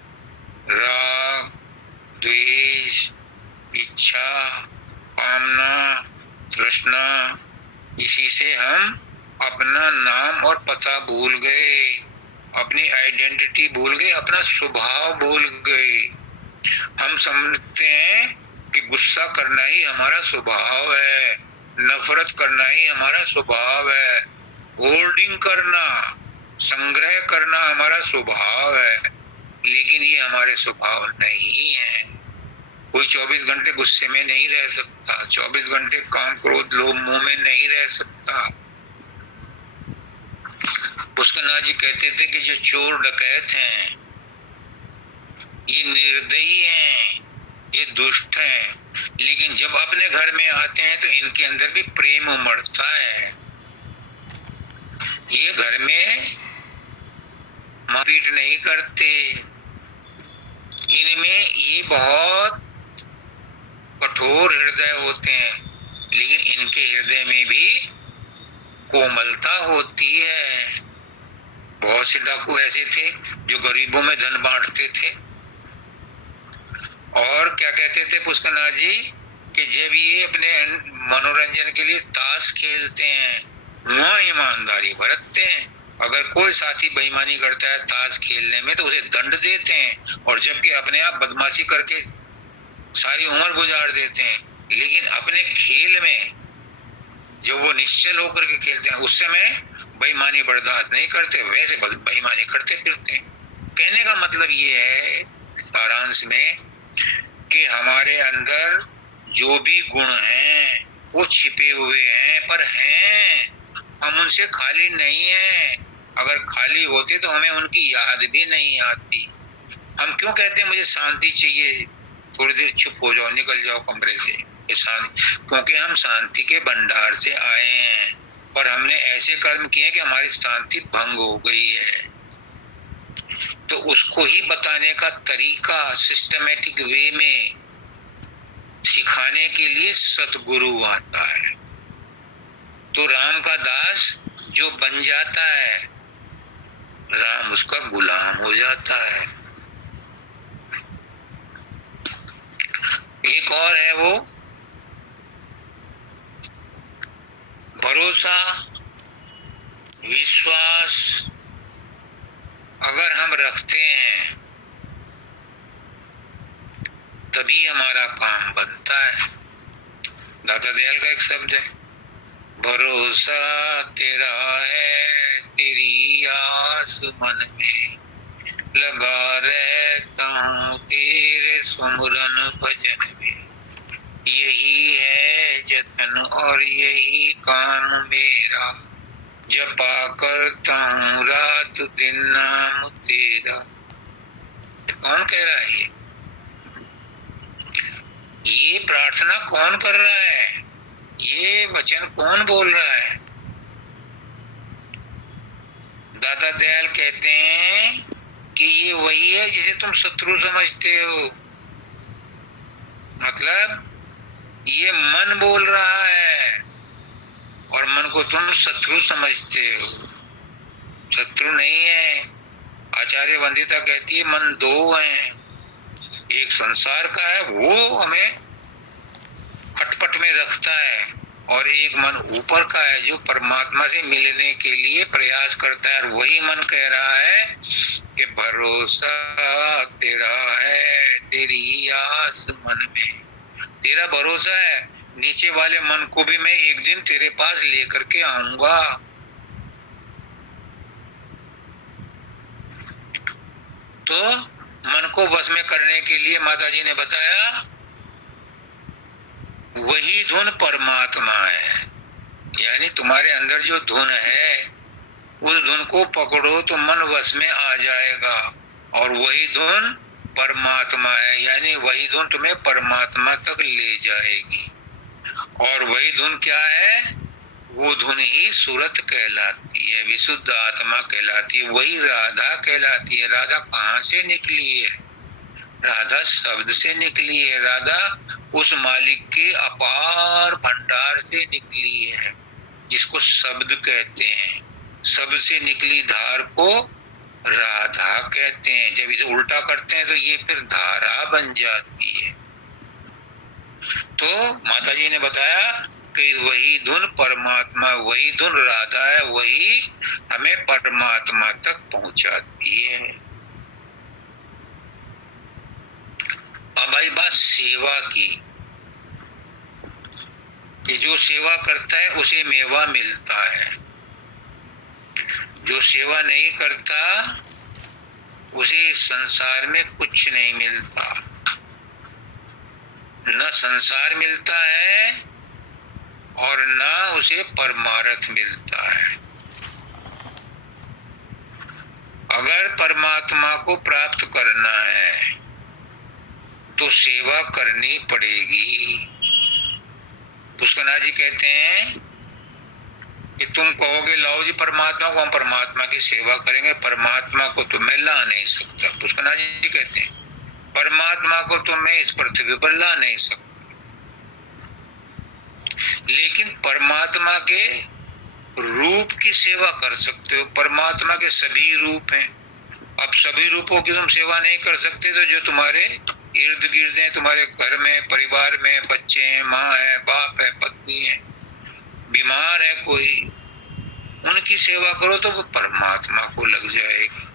राग, द्वेष, इच्छा, कामना, तृष्णा। इसी से हम अपना नाम और पता भूल गए, अपनी आइडेंटिटी भूल गए, अपना स्वभाव भूल गए। हम समझते हैं कि गुस्सा करना ही हमारा स्वभाव है, नफरत करना ही हमारा स्वभाव है, होर्डिंग करना, संग्रह करना हमारा स्वभाव है, लेकिन ये हमारे स्वभाव नहीं है। कोई 24 घंटे गुस्से में नहीं रह सकता, 24 घंटे काम, क्रोध, लोभ, मोह में नहीं रह सकता। पुष्करनाथ जी कहते थे कि जो चोर डकैत हैं ये निर्दयी हैं, ये दुष्ट हैं, लेकिन जब अपने घर में आते हैं तो इनके अंदर भी प्रेम उमड़ता है। ये घर में मारपीट नहीं करते, इनमें ये बहुत कठोर हृदय होते हैं, लेकिन इनके हृदय में भी कोमलता होती है। बहुत से डाकू ऐसे थे जो गरीबों में धन बांटते थे, और क्या कहते थे पुष्करनाथ जी कि जब ये अपने मनोरंजन के लिए ताश खेलते हैं वहां ईमानदारी बरतते हैं। अगर कोई साथी बेईमानी करता है ताश खेलने में तो उसे दंड देते हैं, और जबकि अपने आप बदमाशी करके सारी उम्र गुजार देते हैं, लेकिन अपने खेल में जब वो निश्चल होकर के खेलते हैं उस समय बेईमानी बर्दाश्त नहीं करते, वैसे बेईमानी करते फिरते हैं। कहने का मतलब ये है सारांश में कि हमारे अंदर जो भी गुण हैं वो छिपे हुए हैं, पर हैं, हम उनसे खाली नहीं हैं। अगर खाली होते तो हमें उनकी याद भी नहीं आती। हम क्यों कहते हैं मुझे शांति चाहिए, थोड़ी देर चुप हो जाओ, निकल जाओ कमरे से, ये शांति, क्योंकि हम शांति के भंडार से आए हैं और हमने ऐसे कर्म किए कि हमारी शांति भंग हो गई है। तो उसको ही बताने का तरीका सिस्टमेटिक वे में सिखाने के लिए सतगुरु आता है। तो राम का दास जो बन जाता है, राम उसका गुलाम हो जाता है। एक और है वो भरोसा, विश्वास अगर हम रखते हैं तभी हमारा काम बनता है। दाता दयाल का एक शब्द है, भरोसा तेरा है तेरी आस मन में, लगा रहता हूँ तेरे सुमरन भजन में, यही है जतन और यही काम मेरा, जपा करता हूँ रात दिन नाम तेरा। कौन कह रहा है ये प्रार्थना कौन कर रहा है, ये वचन कौन बोल रहा है? दादा दयाल कहते हैं कि ये वही है जिसे तुम शत्रु समझते हो। मतलब ये मन बोल रहा है और मन को तुम शत्रु समझते हो। शत्रु नहीं है। आचार्य वंदिता कहती है मन दो हैं, एक संसार का है वो हमें खटपट में रखता है, और एक मन ऊपर का है जो परमात्मा से मिलने के लिए प्रयास करता है। और वही मन कह रहा है कि भरोसा तेरा है तेरी आस मन में, तेरा भरोसा है, नीचे वाले मन को भी मैं एक दिन तेरे पास लेकर के आऊंगा। तो मन को वश में करने के लिए माता जी ने बताया वही धुन परमात्मा है। यानी तुम्हारे अंदर जो धुन है उस धुन को पकड़ो तो मन वश में आ जाएगा, और वही धुन परमात्मा है। यानी वही धुन तुम्हें परमात्मा तक ले जाएगी। और वही धुन क्या है? वो धुन ही सूरत कहलाती है, विशुद्ध आत्मा कहलाती है, वही राधा कहलाती है। राधा कहाँ से निकली है? राधा शब्द से निकली है। राधा उस मालिक के अपार भंडार से निकली है जिसको शब्द कहते हैं। शब्द से निकली धार को राधा कहते हैं। जब इसे उल्टा करते हैं तो ये फिर धारा बन जाती है। तो माताजी ने बताया कि वही धुन परमात्मा, वही धुन राधा है, वही हमें परमात्मा तक पहुंचाती है। अब आई बात सेवा की, कि जो सेवा करता है उसे मेवा मिलता है, जो सेवा नहीं करता उसे इस संसार में कुछ नहीं मिलता। न संसार मिलता है और न उसे परमार्थ मिलता है। अगर परमात्मा को प्राप्त करना है तो सेवा करनी पड़ेगी। पुष्कनाथ जी कहते हैं कि तुम कहोगे लाओ जी परमात्मा को, हम परमात्मा की सेवा करेंगे, परमात्मा को तो मैं ला नहीं सकता। पुष्कनाथ जी कहते हैं परमात्मा को तो मैं इस पृथ्वी पर ला नहीं सकता, लेकिन परमात्मा के रूप की सेवा कर सकते हो। परमात्मा के सभी रूप हैं। अब सभी रूपों की तुम सेवा नहीं कर सकते तो जो तुम्हारे इर्द गिर्द हैं, तुम्हारे घर में, परिवार में, बच्चे हैं, माँ है, बाप है, पत्नी है, बीमार है कोई, उनकी सेवा करो तो वो परमात्मा को लग जाएगी।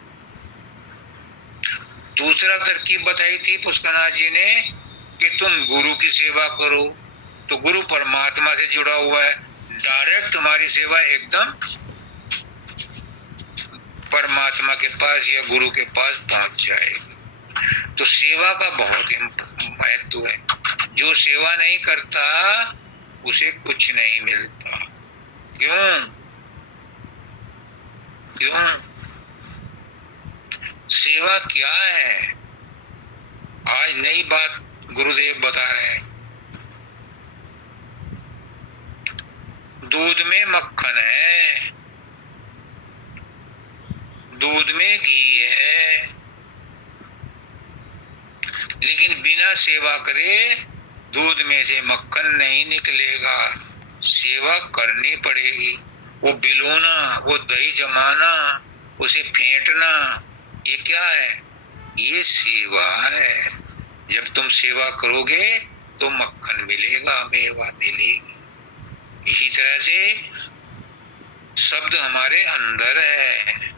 दूसरा तरकीब बताई थी पुष्कनाथ जी ने कि तुम गुरु की सेवा करो, तो गुरु परमात्मा से जुड़ा हुआ है, डायरेक्ट तुम्हारी सेवा एकदम परमात्मा के पास या गुरु के पास पहुंच जाएगी। तो सेवा का बहुत महत्व है। जो सेवा नहीं करता उसे कुछ नहीं मिलता। क्यों? क्यों? सेवा क्या है? आज नई बात गुरुदेव बता रहे हैं। दूध में मक्खन है, दूध में घी है, लेकिन बिना सेवा करे दूध में से मक्खन नहीं निकलेगा। सेवा करनी पड़ेगी। वो बिलोना, वो दही जमाना, उसे फेंटना, ये क्या है? ये सेवा है। जब तुम सेवा करोगे तो मक्खन मिलेगा, मेवा मिलेगी। इसी तरह से शब्द हमारे अंदर है,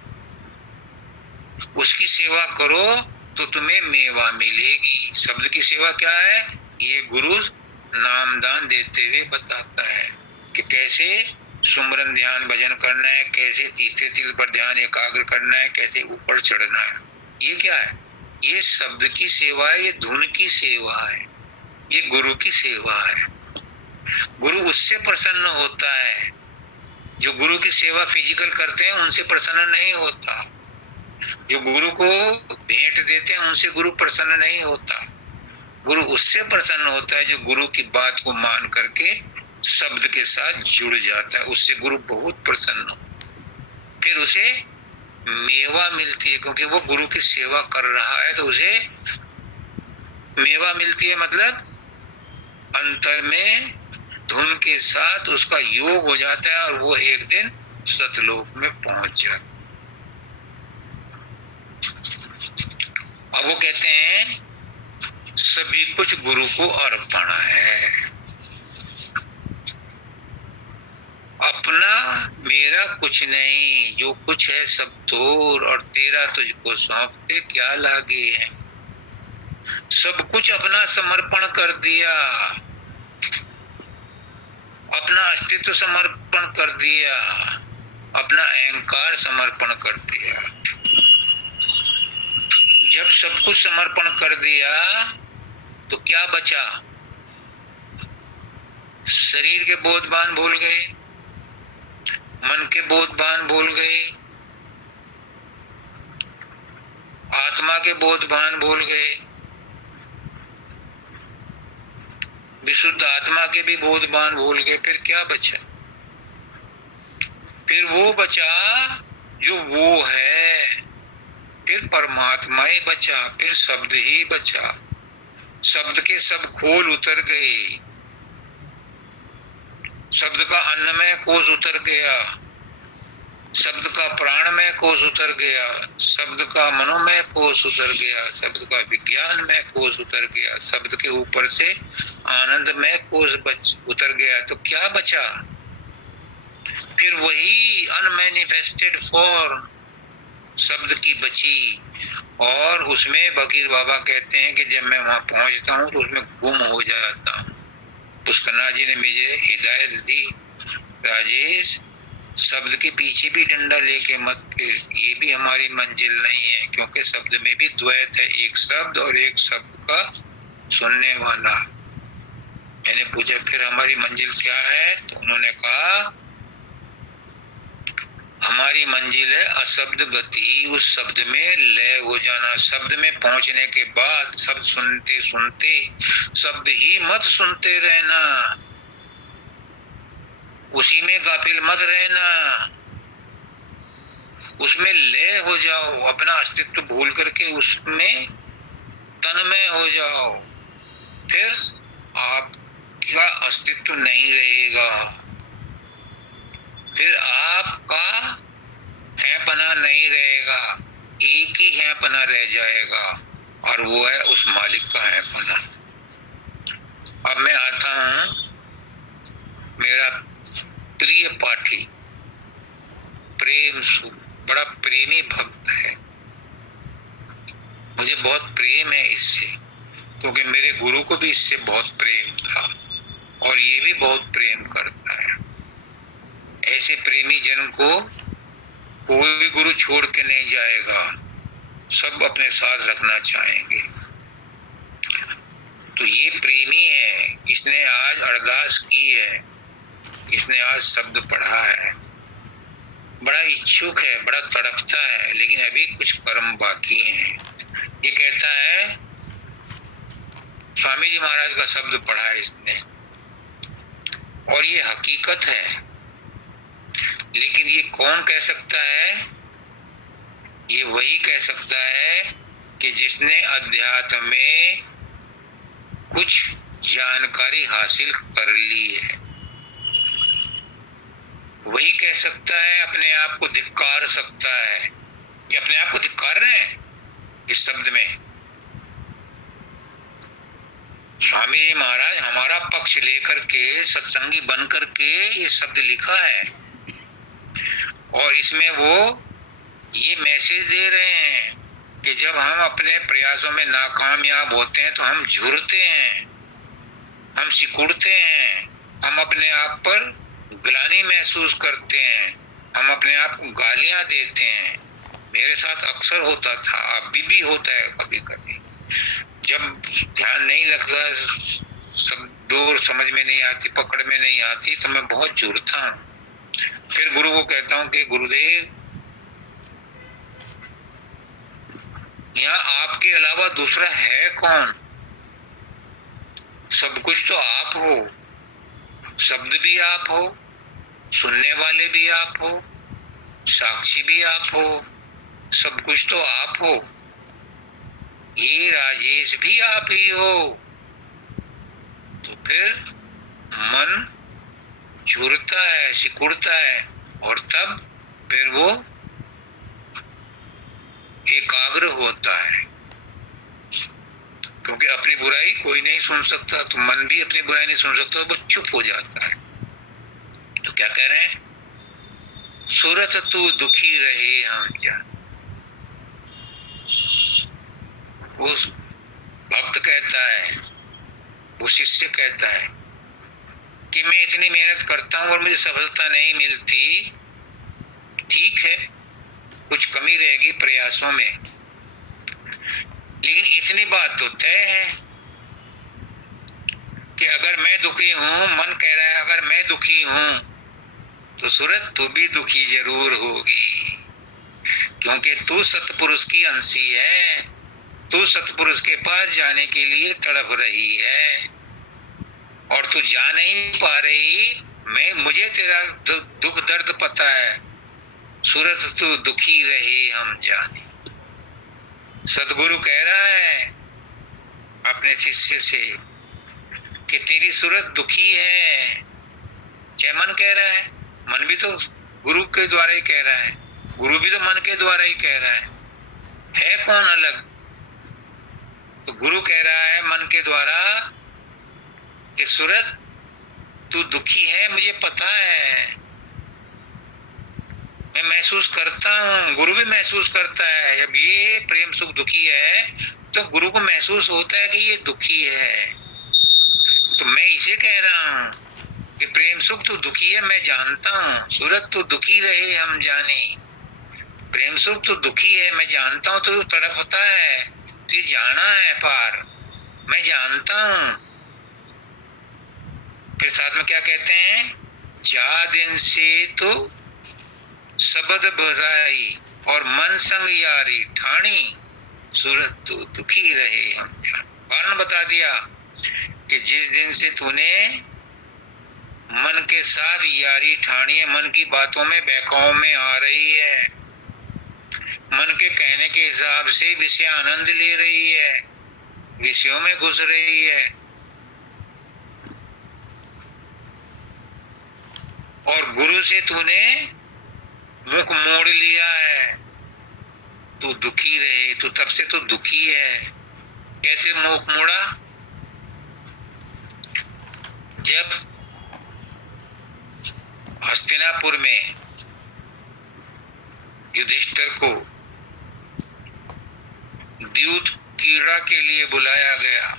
उसकी सेवा करो तो तुम्हें मेवा मिलेगी। शब्द की सेवा क्या है? ये गुरु नामदान देते हुए बताता है कि कैसे सुमरन ध्यान भजन करना है, कैसे तीसरे तिल पर ध्यान एकाग्र करना है, कैसे ऊपर चढ़ना है। ये क्या है? ये शब्द की सेवा है, ये धुन की सेवा है, ये गुरु की सेवा है। गुरु उससे प्रसन्न होता है, जो गुरु की सेवा फिजिकल करते हैं उनसे प्रसन्न नहीं होता। जो गुरु को भेंट देते हैं उनसे गुरु प्रसन्न नहीं होता। गुरु उससे प्रसन्न होता है जो गुरु की बात को मान करके शब्द के साथ जुड़ जाता है, उससे गुरु बहुत प्रसन्न हो। फिर उसे मेवा मिलती है, क्योंकि वो गुरु की सेवा कर रहा है तो उसे मेवा मिलती है। मतलब अंतर में धुन के साथ उसका योग हो जाता है और वो एक दिन सतलोक में पहुंच जाता है। अब वो कहते हैं सभी कुछ गुरु को अर्पण है, अपना मेरा कुछ नहीं, जो कुछ है सब तोर और तेरा तुझको सौंपते क्या लागे है। सब कुछ अपना समर्पण कर दिया, अपना अस्तित्व समर्पण कर दिया, अपना अहंकार समर्पण कर दिया। जब सब कुछ समर्पण कर दिया तो क्या बचा? शरीर के बोधबान भूल गए, मन के बोधबान भूल गए, आत्मा के बोधबान भूल गए, विशुद्ध आत्मा के भी बोधबान भूल गए। फिर क्या बचा? फिर वो बचा जो वो है, फिर परमात्मा ही बचा, फिर शब्द ही बचा। शब्द के सब खोल उतर गए, शब्द का अन्नमय कोश उतर गया, शब्द का प्राणमय कोश उतर गया, शब्द का मनोमय कोश उतर गया, शब्द का विज्ञानमय कोश उतर गया, शब्द के ऊपर से आनंदमय कोश उतर गया। तो क्या बचा? फिर वही अनमैनिफेस्टेड फॉर्म शब्द की बची। और उसमें फकीर बाबा कहते हैं कि जब मैं वहां पहुंचता हूं तो उसमें गुम हो जाता हूं। पुष्करनाथ जी ने मुझे हिदायत दी, राजेश शब्द के पीछे भी डंडा लेके मत फिर, ये भी हमारी मंजिल नहीं है, क्योंकि शब्द में भी द्वैत है, एक शब्द और एक शब्द का सुनने वाला। मैंने पूछा फिर हमारी मंजिल क्या है? तो उन्होंने कहा हमारी मंजिल है अशब्द गति, उस शब्द में लय हो जाना। शब्द में पहुंचने के बाद शब्द सुनते सुनते शब्द ही मत सुनते रहना, उसी में गाफिल मत रहना, उसमें लय हो जाओ, अपना अस्तित्व भूल करके उसमें तन्मय हो जाओ। फिर आपका अस्तित्व नहीं रहेगा, फिर आपका हैपना नहीं रहेगा, एक ही हैपना रह जाएगा और वो है उस मालिक का हैपना। अब मैं आता हूं, मेरा प्रिय पाठी प्रेम बड़ा प्रेमी भक्त है, मुझे बहुत प्रेम है इससे, क्योंकि मेरे गुरु को भी इससे बहुत प्रेम था और ये भी बहुत प्रेम करता है। ऐसे प्रेमी जन को कोई भी गुरु छोड़ के नहीं जाएगा, सब अपने साथ रखना चाहेंगे। तो ये प्रेमी है, इसने आज अरदास की है, इसने आज शब्द पढ़ा है, बड़ा बड़ा इच्छुक है, बड़ा तड़पता है, लेकिन अभी कुछ कर्म बाकी हैं। ये कहता है, स्वामी जी महाराज का शब्द पढ़ा है इसने, और ये हकीकत है। लेकिन ये कौन कह सकता है? ये वही कह सकता है कि जिसने अध्यात्म में कुछ जानकारी हासिल कर ली है। वही कह सकता है, अपने आप को धिक्कार सकता है। ये अपने आप को धिक्कार रहे हैं इस शब्द में। स्वामी जी महाराज हमारा पक्ष लेकर के, सत्संगी बन करके ये शब्द लिखा है, और इसमें वो ये मैसेज दे रहे हैं कि जब हम अपने प्रयासों में नाकामयाब होते हैं तो हम झुरते हैं, हम सिकुड़ते हैं, हम अपने आप पर ग्लानि महसूस करते हैं, हम अपने आप को गालियां देते हैं। मेरे साथ अक्सर होता था, अभी भी होता है कभी कभी। जब ध्यान नहीं लगता, सब दूर समझ में नहीं आती, पकड़ में नहीं आती, तो मैं बहुत झुरता हूँ। फिर गुरु को कहता हूँ कि गुरुदेव, यहाँ आपके अलावा दूसरा है कौन? सब कुछ तो आप हो, शब्द भी आप हो, सुनने वाले भी आप हो, साक्षी भी आप हो, सब कुछ तो आप हो। ये राजेश भी आप ही हो। तो फिर मन झुरता है, सिकुड़ता है, और तब फिर वो एकाग्र होता है। क्योंकि अपनी बुराई कोई नहीं सुन सकता, तो मन भी अपनी बुराई नहीं सुन सकता, वो चुप हो जाता है। तो क्या कह रहे हैं? सूरत तू दुखी रहे हम जा। वो भक्त कहता है, वो शिष्य कहता है कि मैं इतनी मेहनत करता हूं और मुझे सफलता नहीं मिलती। ठीक है, कुछ कमी रहेगी प्रयासों में, लेकिन इतनी बात तो तय है कि अगर मैं दुखी हूं, मन कह रहा है अगर मैं दुखी हूं, तो सूरत तू भी दुखी जरूर होगी, क्योंकि तू सतपुरुष की अंशी है। तू सतपुरुष के पास जाने के लिए तड़प रही है, और तू जा नहीं पा रही। मुझे तेरा दुख दर्द पता है। सूरत तू दुखी रहे हम जाने। सदगुरु कह रहा है अपने शिष्य से कि तेरी सूरत दुखी है। चाहे मन कह रहा है, मन भी तो गुरु के द्वारा ही कह रहा है, गुरु भी तो मन के द्वारा ही कह रहा है कौन अलग? तो गुरु कह रहा है मन के द्वारा कि सूरत तू दुखी है, मुझे पता है, मैं महसूस करता हूँ, गुरु भी महसूस करता है। जब ये प्रेम सुख दुखी है तो गुरु को महसूस होता है कि ये दुखी है। तो मैं इसे कह रहा हूँ कि प्रेम सुख तो दुखी है, मैं जानता हूँ। सूरत तो दुखी रहे हम जाने। प्रेम सुख तो दुखी है, मैं जानता हूँ। तो तड़पता है, तो जाना है पार, मैं जानता हूँ। फिर साथ में क्या कहते हैं? जा दिन से तो सबद भराई और मन संग यारी ठाणी, सूरत तो दुखी रहे हम जाने। कारण बता दिया कि जिस दिन से तूने मन के साथ यारी ठानी है, मन की बातों में बहकाव में आ रही है, मन के कहने के हिसाब से विषय आनंद ले रही है, विषयों में घुस रही है, और गुरु से तूने मुख मोड़ लिया है, तू दुखी रहे। तू तब से तो दुखी है। कैसे मुख मोड़ा? जब हस्तिनापुर में युधिष्ठिर को द्यूत क्रीड़ा के लिए बुलाया गया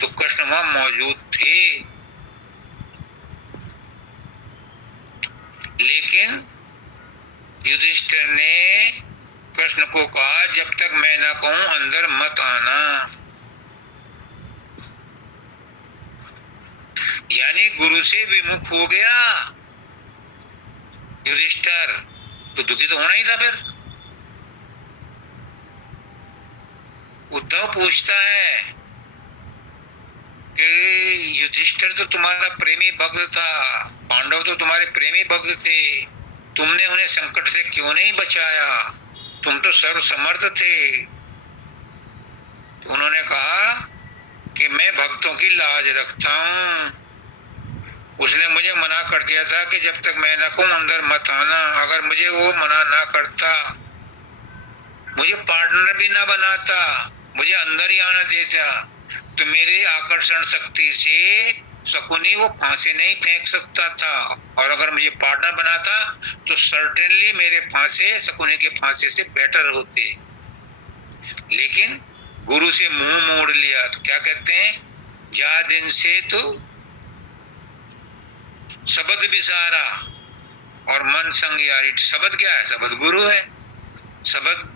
तो कृष्ण वहां मौजूद थे, लेकिन युधिष्ठिर ने कृष्ण को कहा जब तक मैं ना कहूं अंदर मत आना। यानी गुरु से विमुख हो गया युधिष्ठिर। तो दुखी तो होना ही था फिर। उद्धव पूछता है कि युधिष्ठिर तो तुम्हारा प्रेमी भक्त था, पांडव तो तुम्हारे प्रेमी भक्त थे, तुमने उन्हें संकट से क्यों नहीं बचाया, तुम तो सर्वसमर्थ थे। तो उन्होंने कहा कि मैं भक्तों की लाज रखता हूं, उसने मुझे मना कर दिया था कि जब तक मैं न कहूं अंदर मत आना। अगर मुझे वो मना ना करता, मुझे पार्टनर भी ना बनाता, मुझे अंदर ही आना देता, तो मेरे आकर्षण शक्ति से शकुनी वो फांसे नहीं फेंक सकता था, और अगर मुझे पार्टनर बनाता तो सर्टेनली मेरे फांसे शकुनी के फांसे से बेटर होते। लेकिन गुरु से मुंह मोड़ लिया तो क्या कहते हैं, जा दिन से तो शब्द विसारा और मन संग यारी। शब्द क्या है? शब्द गुरु है। शब्द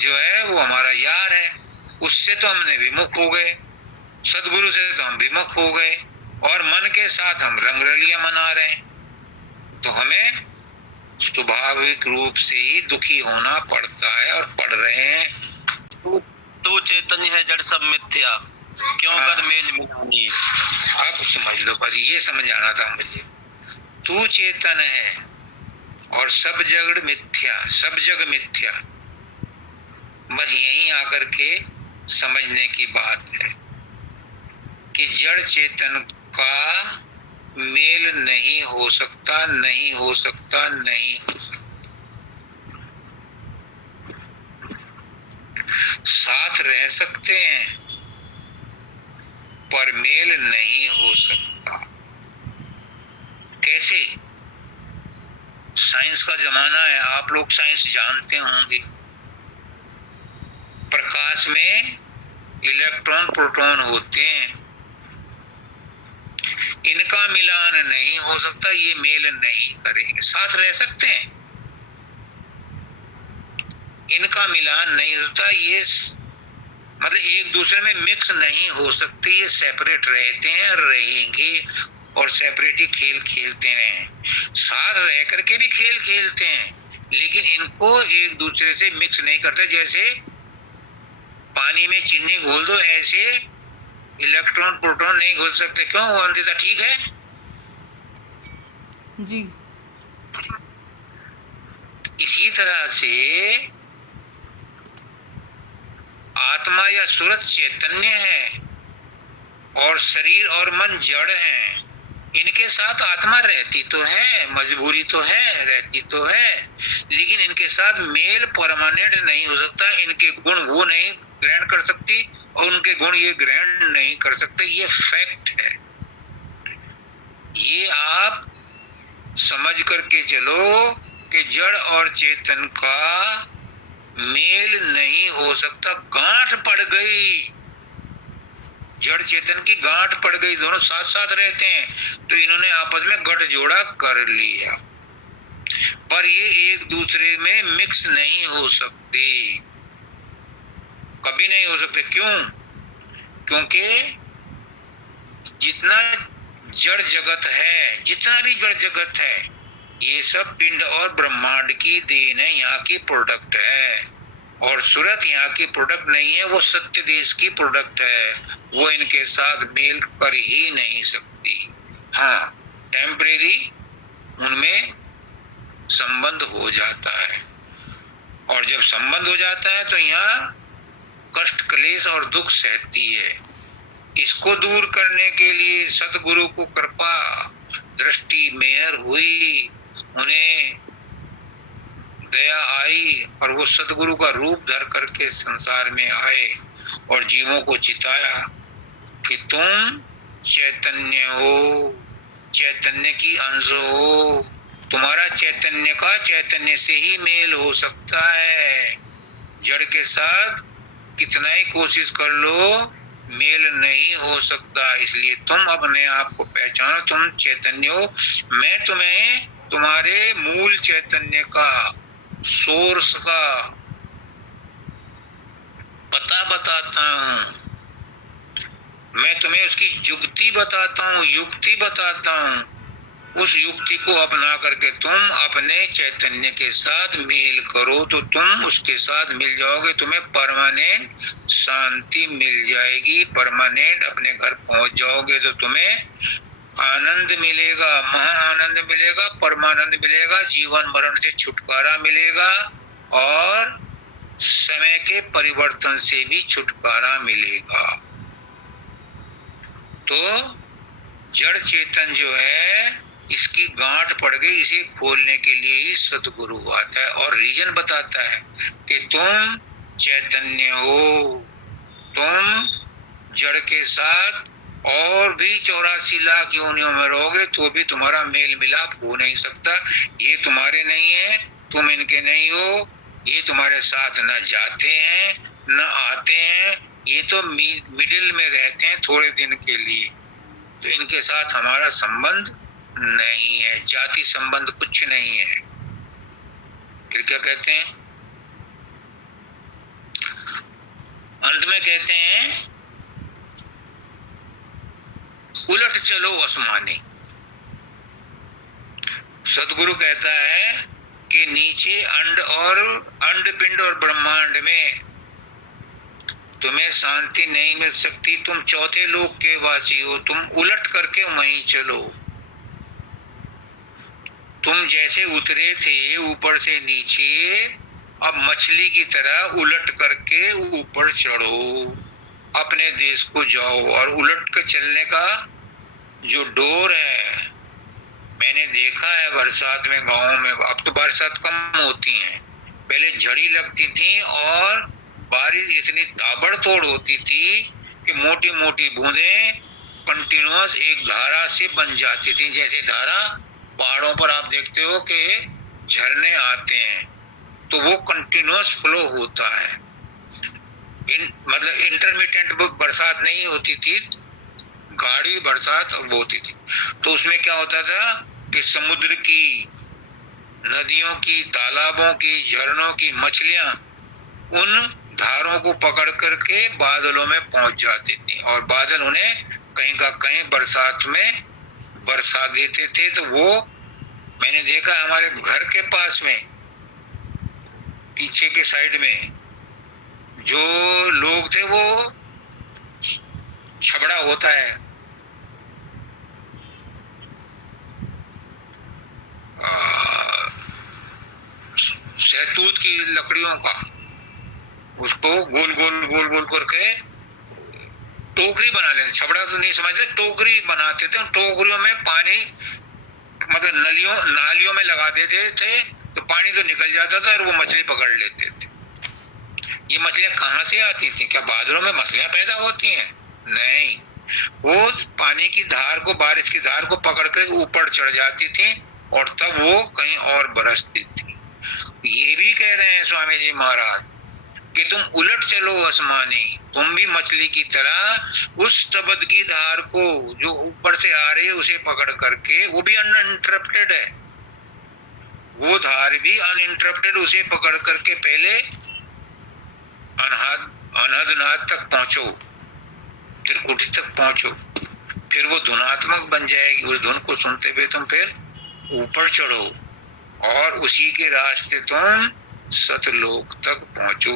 जो है वो हमारा यार है, उससे तो हमने विमुख हो गए, सदगुरु से तो हम विमुख हो गए, और मन के साथ हम रंगरलियां मना रहे हैं। तो हमें स्वाभाविक रूप से ही दुखी होना पड़ता है और पड़ रहे हैं। तू चैतन्य है जड़ सब मिथ्या, क्यों कर मेल मिलानी। अब समझ लो, बस ये समझ आना था मुझे। तू चेतन है और सब जग मिथ्या, सब जग मिथ्या, बस यहीं आकर के समझने की बात है कि जड़ चेतन का मेल नहीं हो सकता, नहीं हो सकता, नहीं हो सकता। साथ रह सकते हैं पर मेल नहीं हो सकता। कैसे? साइंस का जमाना है, आप लोग साइंस जानते होंगे। प्रकाश में इलेक्ट्रॉन प्रोटॉन होते हैं, इनका मिलान नहीं हो सकता, ये मेल नहीं करेंगे। साथ रह सकते हैं, इनका मिलान नहीं होता, ये मतलब एक दूसरे में मिक्स नहीं हो सकते, ये सेपरेट रहते हैं, रहेंगे और सेपरेट ही खेल खेलते हैं। साथ रह करके भी खेल खेलते हैं, लेकिन इनको एक दूसरे से मिक्स नहीं करते। जैसे पानी में चीनी घोल दो, ऐसे इलेक्ट्रॉन प्रोटॉन नहीं घोल सकते। क्यों वंदिता, ठीक है जी। इसी तरह से आत्मा या सूरत चैतन्य है और शरीर और मन जड़ हैं। इनके साथ आत्मा रहती तो है, मजबूरी तो है, रहती तो है, लेकिन इनके साथ मेल परमानेंट नहीं हो सकता। इनके गुण वो नहीं ग्रहण कर सकती और उनके गुण ये ग्रहण नहीं कर सकते। ये फैक्ट है, ये आप समझ करके चलो कि जड़ और चेतन का मेल नहीं हो सकता। गांठ पड़ गई, जड़ चेतन की गांठ पड़ गई, दोनों साथ साथ रहते हैं, तो इन्होंने आपस में गठजोड़ा कर लिया, पर ये एक दूसरे में मिक्स नहीं हो सकते, कभी नहीं हो सकते। क्यों? क्योंकि जितना जड़ जगत है, जितना भी जड़ जगत है, ये सब पिंड और ब्रह्मांड की देन है, यहाँ की प्रोडक्ट है। और सूरत यहाँ की प्रोडक्ट नहीं है, वो सत्य देश की प्रोडक्ट है, वो इनके साथ मेल कर ही नहीं सकती। हाँ, टेम्परेरी उनमें संबंध हो जाता है, और जब संबंध हो जाता है तो यहाँ कष्ट, क्लेश और दुख सहती है। इसको दूर करने के लिए सतगुरु को कृपा दृष्टि मेहर हुई, उन्हें दया आई और वो सतगुरु का रूप धर करके संसार में आए और जीवों को चिताया कि तुम चैतन्य हो, चैतन्य की अंश हो, तुम्हारा चैतन्य का चैतन्य से ही मेल हो सकता है। जड़ के साथ कितना ही कोशिश कर लो, मेल नहीं हो सकता। इसलिए तुम अपने आप को पहचानो, तुम चैतन्य हो। मैं तुम्हें तुम्हारे मूल चैतन्य का, सोर्स का पता बताता हूं, मैं तुम्हें उसकी जुक्ति बताता हूं, युक्ति बताता हूं, उस युक्ति को अपना करके तुम अपने चैतन्य के साथ मेल करो तो तुम उसके साथ मिल जाओगे, तुम्हें परमानेंट शांति मिल जाएगी, परमानेंट अपने घर पहुंच जाओगे तो तुम्हें आनंद मिलेगा, महा आनंद मिलेगा, परमानंद मिलेगा, जीवन मरण से छुटकारा मिलेगा और समय के परिवर्तन से भी छुटकारा मिलेगा। तो जड़ चेतन जो है इसकी गांठ पड़ गई, इसे खोलने के लिए ही सतगुरु आता है और रीजन बताता है कि तुम चैतन्य हो, तुम जड़ के साथ और भी 84 लाख योनियों में रहोगे तो भी तुम्हारा मेल मिलाप हो नहीं सकता। ये तुम्हारे नहीं है, तुम इनके नहीं हो, ये तुम्हारे साथ न जाते हैं न आते हैं, ये तो मिडिल में रहते हैं थोड़े दिन के लिए, तो इनके साथ हमारा संबंध नहीं है, जाति संबंध कुछ नहीं है। फिर क्या कहते हैं अंत में, कहते हैं उलट चलो आसमानी। सदगुरु कहता है कि नीचे अंड पिंड और ब्रह्मांड में तुम्हें शांति नहीं मिल सकती, तुम चौथे लोक के वासी हो, तुम उलट करके वहीं चलो। तुम जैसे उतरे थे ऊपर से नीचे, अब मछली की तरह उलट करके ऊपर चढ़ो, अपने देश को जाओ। और उलट कर चलने का जो डोर है, मैंने देखा है बरसात में गाँव में, अब तो बरसात कम होती है, पहले झड़ी लगती थी और बारिश इतनी ताबड़तोड़ होती थी कि मोटी मोटी बूंदें कंटिन्यूअस एक धारा से बन जाती थी। जैसे धारा पहाड़ों पर आप देखते हो कि झरने आते हैं, तो वो कंटिन्यूअस फ्लो होता है, मतलब इंटरमिटेंट बरसात नहीं होती थी, गाढ़ी बरसात होती थी। तो उसमें क्या होता था कि समुद्र की, नदियों की, तालाबों की, झरनों की मछलियां उन धारों को पकड़ करके बादलों में पहुंच जाती थी और बादल उन्हें कहीं का कहीं बरसात में बरसा देते थे। तो वो मैंने देखा हमारे घर के पास में, पीछे के साइड में जो लोग थे, वो छबड़ा होता है, शहतूत की लकड़ियों का, उसको गोल गोल गोल गोल करके टोकरी बना लेते, छबड़ा तो नहीं समझते, टोकरी बनाते थे, टोकरियों में पानी, मतलब नालियों में लगा देते थे तो पानी तो निकल जाता था और वो मछली पकड़ लेते थे। ये मछलियां कहाँ से आती थी? क्या बादलों में मछलियां पैदा होती हैं? नहीं, वो पानी की धार को, बारिश की धार को पकड़ कर ऊपर चढ़ जाती थी और तब वो कहीं और बरसती थी। ये भी कह रहे हैं स्वामी जी महाराज कि तुम उलट चलो आसमानी, तुम भी मछली की तरह उस शब्द की धार को जो ऊपर से आ रही है उसे पकड़ करके, वो भी अनइंटरप्टेड है, वो धार भी अनइंटरप्टेड, उसे पकड़ करके पहले अनहद तक पहुंचो, त्रिकुटी तक पहुंचो, फिर वो धुनात्मक बन जाएगी। उस धुन को सुनते हुए तुम फिर ऊपर चढ़ो और उसी के रास्ते तुम सतलोक तक पहुंचो।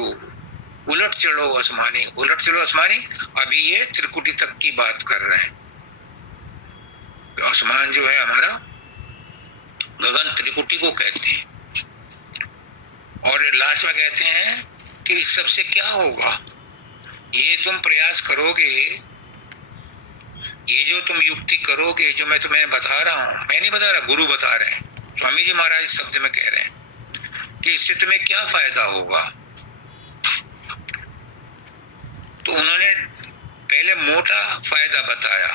उलट चढ़ो आसमानी, उलट चलो आसमानी। अभी ये त्रिकुटी तक की बात कर रहे हैं। आसमान जो है हमारा, गगन त्रिकुटी को कहते हैं। और लास्ट में कहते हैं कि इस सब से क्या होगा? ये तुम प्रयास करोगे, ये जो तुम युक्ति करोगे, जो मैं तुम्हें बता रहा हूं, मैं नहीं बता रहा, गुरु बता रहे हैं, स्वामी जी महाराज इस शब्द में कह रहे हैं कि इससे तुम्हें क्या फायदा होगा। तो उन्होंने पहले मोटा फायदा बताया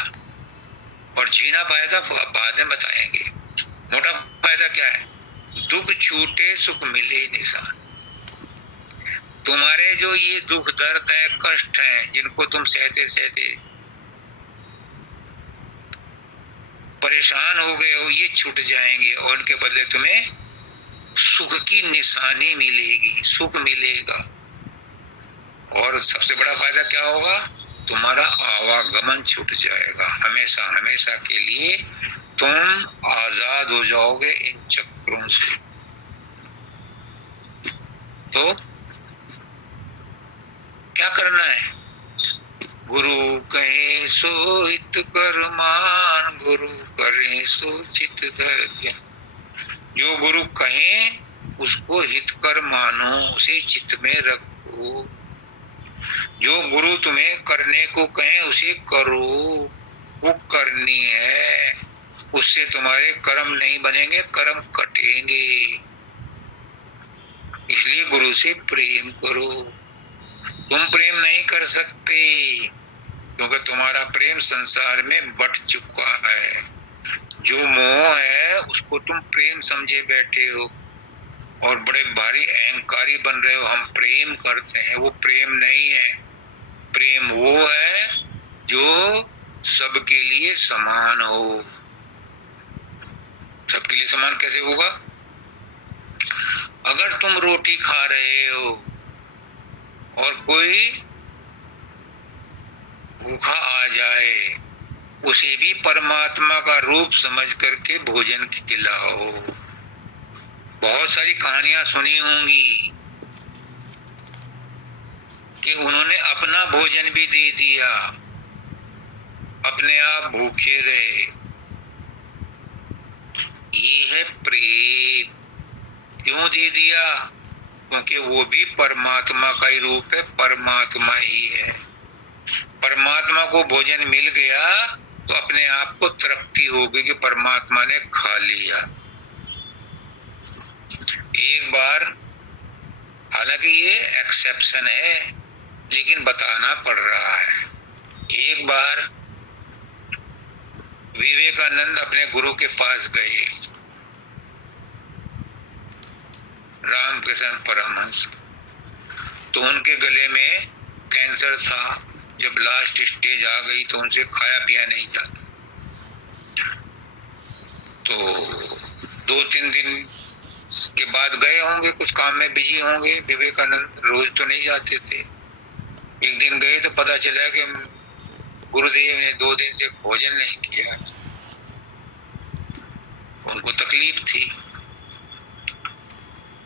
और जीना फायदा बाद में बताएंगे। मोटा फायदा क्या है? दुख छूटे सुख मिले निशान। तुम्हारे जो ये दुख दर्द है, कष्ट है, जिनको तुम सहते सहते परेशान हो गए हो, ये छूट जाएंगे और उनके बदले तुम्हें सुख की निशानी मिलेगी, सुख मिलेगा। और सबसे बड़ा फायदा क्या होगा? तुम्हारा आवागमन छूट जाएगा, हमेशा हमेशा के लिए तुम आजाद हो जाओगे इन चक्रों से। तो क्या करना है? गुरु कहे सो हित कर मान, गुरु करे सो चित धर ध्यान। जो गुरु कहे उसको हित कर मानो, उसे चित्त में रखो। जो गुरु तुम्हें करने को कहे उसे करो, वो करनी है। उससे तुम्हारे कर्म नहीं बनेंगे, कर्म कटेंगे। इसलिए गुरु से प्रेम करो। तुम प्रेम नहीं कर सकते क्योंकि तुम्हारा प्रेम संसार में बट चुका है। जो मोह है उसको तुम प्रेम समझे बैठे हो और बड़े भारी अहंकारी बन रहे हो। हम प्रेम करते हैं, वो प्रेम नहीं है। प्रेम वो है जो सबके लिए समान हो। सबके लिए समान कैसे होगा? अगर तुम रोटी खा रहे हो और कोई भूखा आ जाए, उसे भी परमात्मा का रूप समझ करके भोजन खिलाओ। बहुत सारी कहानियां सुनी होंगी कि उन्होंने अपना भोजन भी दे दिया, अपने आप भूखे रहे। ये है प्रेम। क्यों दे दिया? क्योंकि वो भी परमात्मा का ही रूप है, परमात्मा ही है। परमात्मा को भोजन मिल गया तो अपने आप को तृप्ति हो गई कि परमात्मा ने खा लिया। एक बार, हालांकि ये एक्सेप्शन है लेकिन बताना पड़ रहा है। एक बार विवेकानंद अपने गुरु के पास गए, रामकृष्ण परमहंस। तो उनके गले में कैंसर था। जब लास्ट स्टेज आ गई तो उनसे खाया पिया नहीं जाता। तो 2-3 दिन के बाद गए होंगे, कुछ काम में बिजी होंगे। विवेकानंद रोज तो नहीं जाते थे। एक दिन गए तो पता चला कि गुरुदेव ने 2 दिन से भोजन नहीं किया। उनको तकलीफ थी।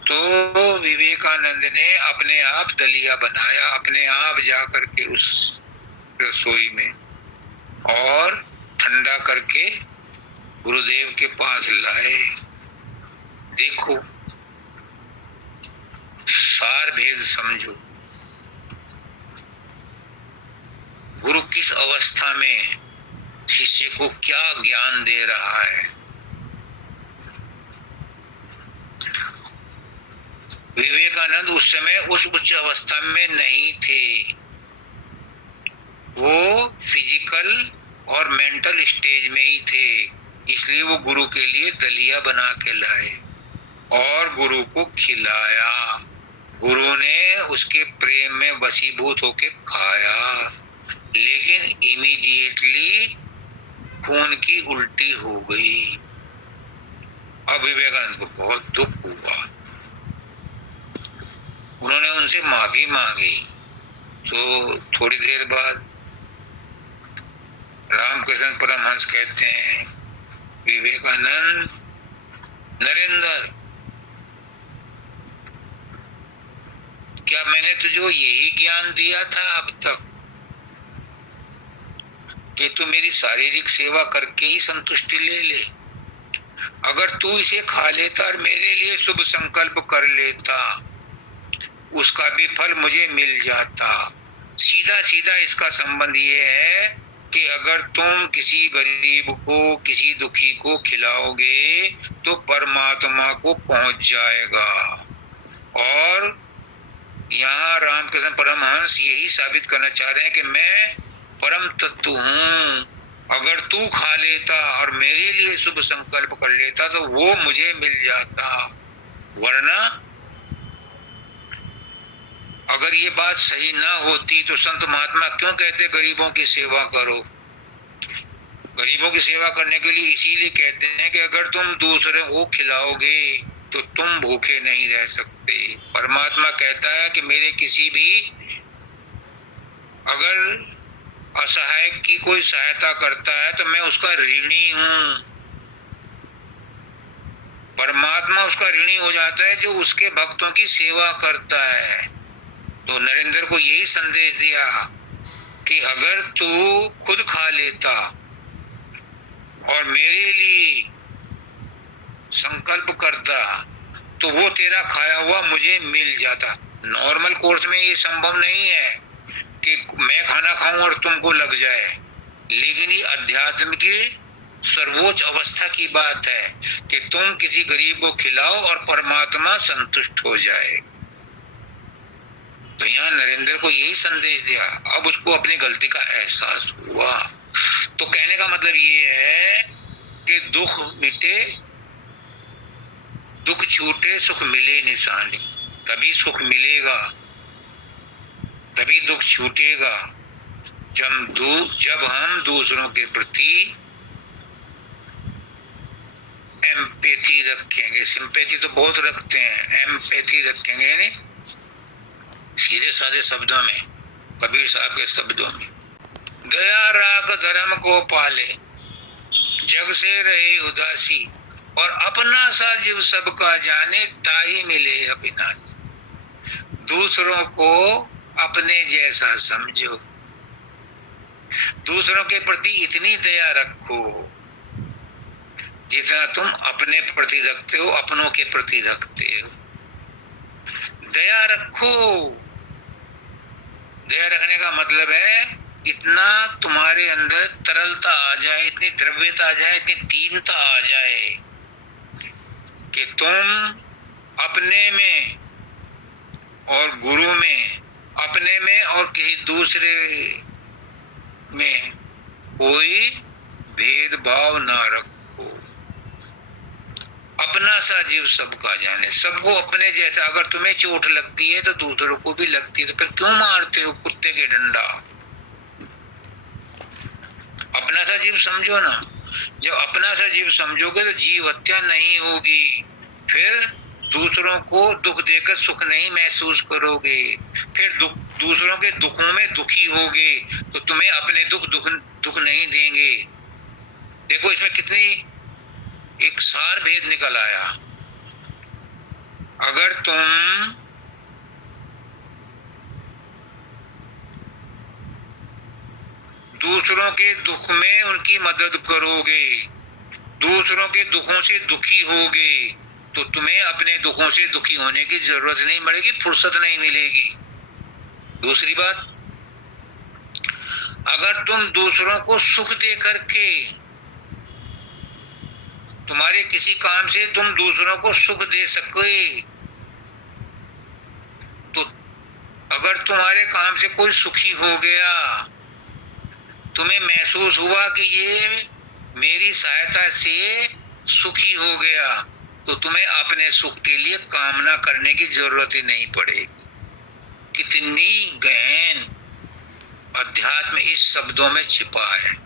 तो विवेकानंद ने अपने आप दलिया बनाया, अपने आप जाकर के उस रसोई में, और ठंडा करके गुरुदेव के पास लाए। देखो, सार भेद समझो। गुरु किस अवस्था में शिष्य को क्या ज्ञान दे रहा है। विवेकानंद उस समय उस उच्च अवस्था में नहीं थे। वो फिजिकल और मेंटल स्टेज में ही थे। इसलिए वो गुरु के लिए दलिया बना के लाए और गुरु को खिलाया। गुरु ने उसके प्रेम में वशीभूत होके खाया, लेकिन इमीडिएटली खून की उल्टी हो गई। अब विवेकानंद को बहुत दुख हुआ। उन्होंने उनसे माफी मांगी। तो थोड़ी देर बाद रामकृष्ण परमहंस कहते हैं, विवेकानंद, नरेंद्र, क्या मैंने तुझे यही ज्ञान दिया था अब तक कि तू मेरी शारीरिक सेवा करके ही संतुष्टि ले ले? अगर तू इसे खा लेता और मेरे लिए शुभ संकल्प कर लेता, उसका भी फल मुझे मिल जाता। सीधा सीधा इसका संबंध ये है कि अगर तुम किसी गरीब को, किसी दुखी को खिलाओगे तो परमात्मा को पहुंच जाएगा। और यहाँ रामकृष्ण परमहंस यही साबित करना चाह रहे हैं कि मैं परम तत्व हूँ। अगर तू खा लेता और मेरे लिए शुभ संकल्प कर लेता तो वो मुझे मिल जाता। वरना अगर ये बात सही ना होती तो संत महात्मा क्यों कहते गरीबों की सेवा करो? गरीबों की सेवा करने के लिए इसीलिए कहते हैं कि अगर तुम दूसरे को खिलाओगे तो तुम भूखे नहीं रह सकते। परमात्मा कहता है कि मेरे किसी भी अगर असहाय की कोई सहायता करता है तो मैं उसका ऋणी हूँ। परमात्मा उसका ऋणी हो जाता है जो उसके भक्तों की सेवा करता है। तो नरेंद्र को यही संदेश दिया कि अगर तू खुद खा लेता और मेरे लिए संकल्प करता तो वो तेरा खाया हुआ मुझे मिल जाता। नॉर्मल कोर्स में ये संभव नहीं है कि मैं खाना खाऊं और तुमको लग जाए, लेकिन ये अध्यात्म की सर्वोच्च अवस्था की बात है कि तुम किसी गरीब को खिलाओ और परमात्मा संतुष्ट हो जाए। तो यहाँ नरेंद्र को यही संदेश दिया। अब उसको अपनी गलती का एहसास हुआ। तो कहने का मतलब ये है कि दुख मिटे, दुख छूटे, सुख मिले निशानी। तभी सुख मिलेगा, तभी दुख छूटेगा जब हम दूसरों के प्रति एम्पैथी रखेंगे। सिंपैथी तो बहुत रखते हैं, एम्पैथी रखेंगे, यानी सीधे साधे शब्दों में, कबीर साहब के शब्दों में, दया राख धर्म को पाले, जग से रहे उदासी, और अपना सा जीव सबका जाने, ताही मिले अविनाश। दूसरों को अपने जैसा समझो, दूसरों के प्रति इतनी दया रखो जितना तुम अपने प्रति रखते हो, अपनों के प्रति रखते हो। दया रखो। दया रखने का मतलब है इतना तुम्हारे अंदर तरलता आ जाए, इतनी द्रव्यता आ जाए, इतनी दीनता आ जाए कि तुम अपने में और गुरु में, अपने में और किसी दूसरे में कोई भेदभाव ना रखो। अपना सा जीव सबका जाने, सबको अपने जैसा। अगर तुम्हें चोट लगती है तो दूसरों को भी लगती है, तो फिर क्यों मारते हो कुत्ते के डंडा? अपना सा जीव समझो ना। जब अपना सा जीव समझोगे तो जीव हत्या नहीं होगी, फिर दूसरों को दुख देकर सुख नहीं महसूस करोगे, फिर दूसरों के दुखों में दुखी होगे तो तुम्हें अपने दुख नहीं देंगे। देखो इसमें कितनी एक सार भेद निकल आया। अगर तुम दूसरों के दुख में उनकी मदद करोगे, दूसरों के दुखों से दुखी होगे, तो तुम्हें अपने दुखों से दुखी होने की जरूरत नहीं पड़ेगी, फुर्सत नहीं मिलेगी। दूसरी बात, अगर तुम दूसरों को सुख दे करके, तुम्हारे किसी काम से तुम दूसरों को सुख दे सके, तो अगर तुम्हारे काम से कोई सुखी हो गया, तुम्हें महसूस हुआ कि ये मेरी सहायता से सुखी हो गया, तो तुम्हें अपने सुख के लिए कामना करने की जरूरत ही नहीं पड़ेगी। कितनी गहन अध्यात्म इस शब्दों में छिपा है।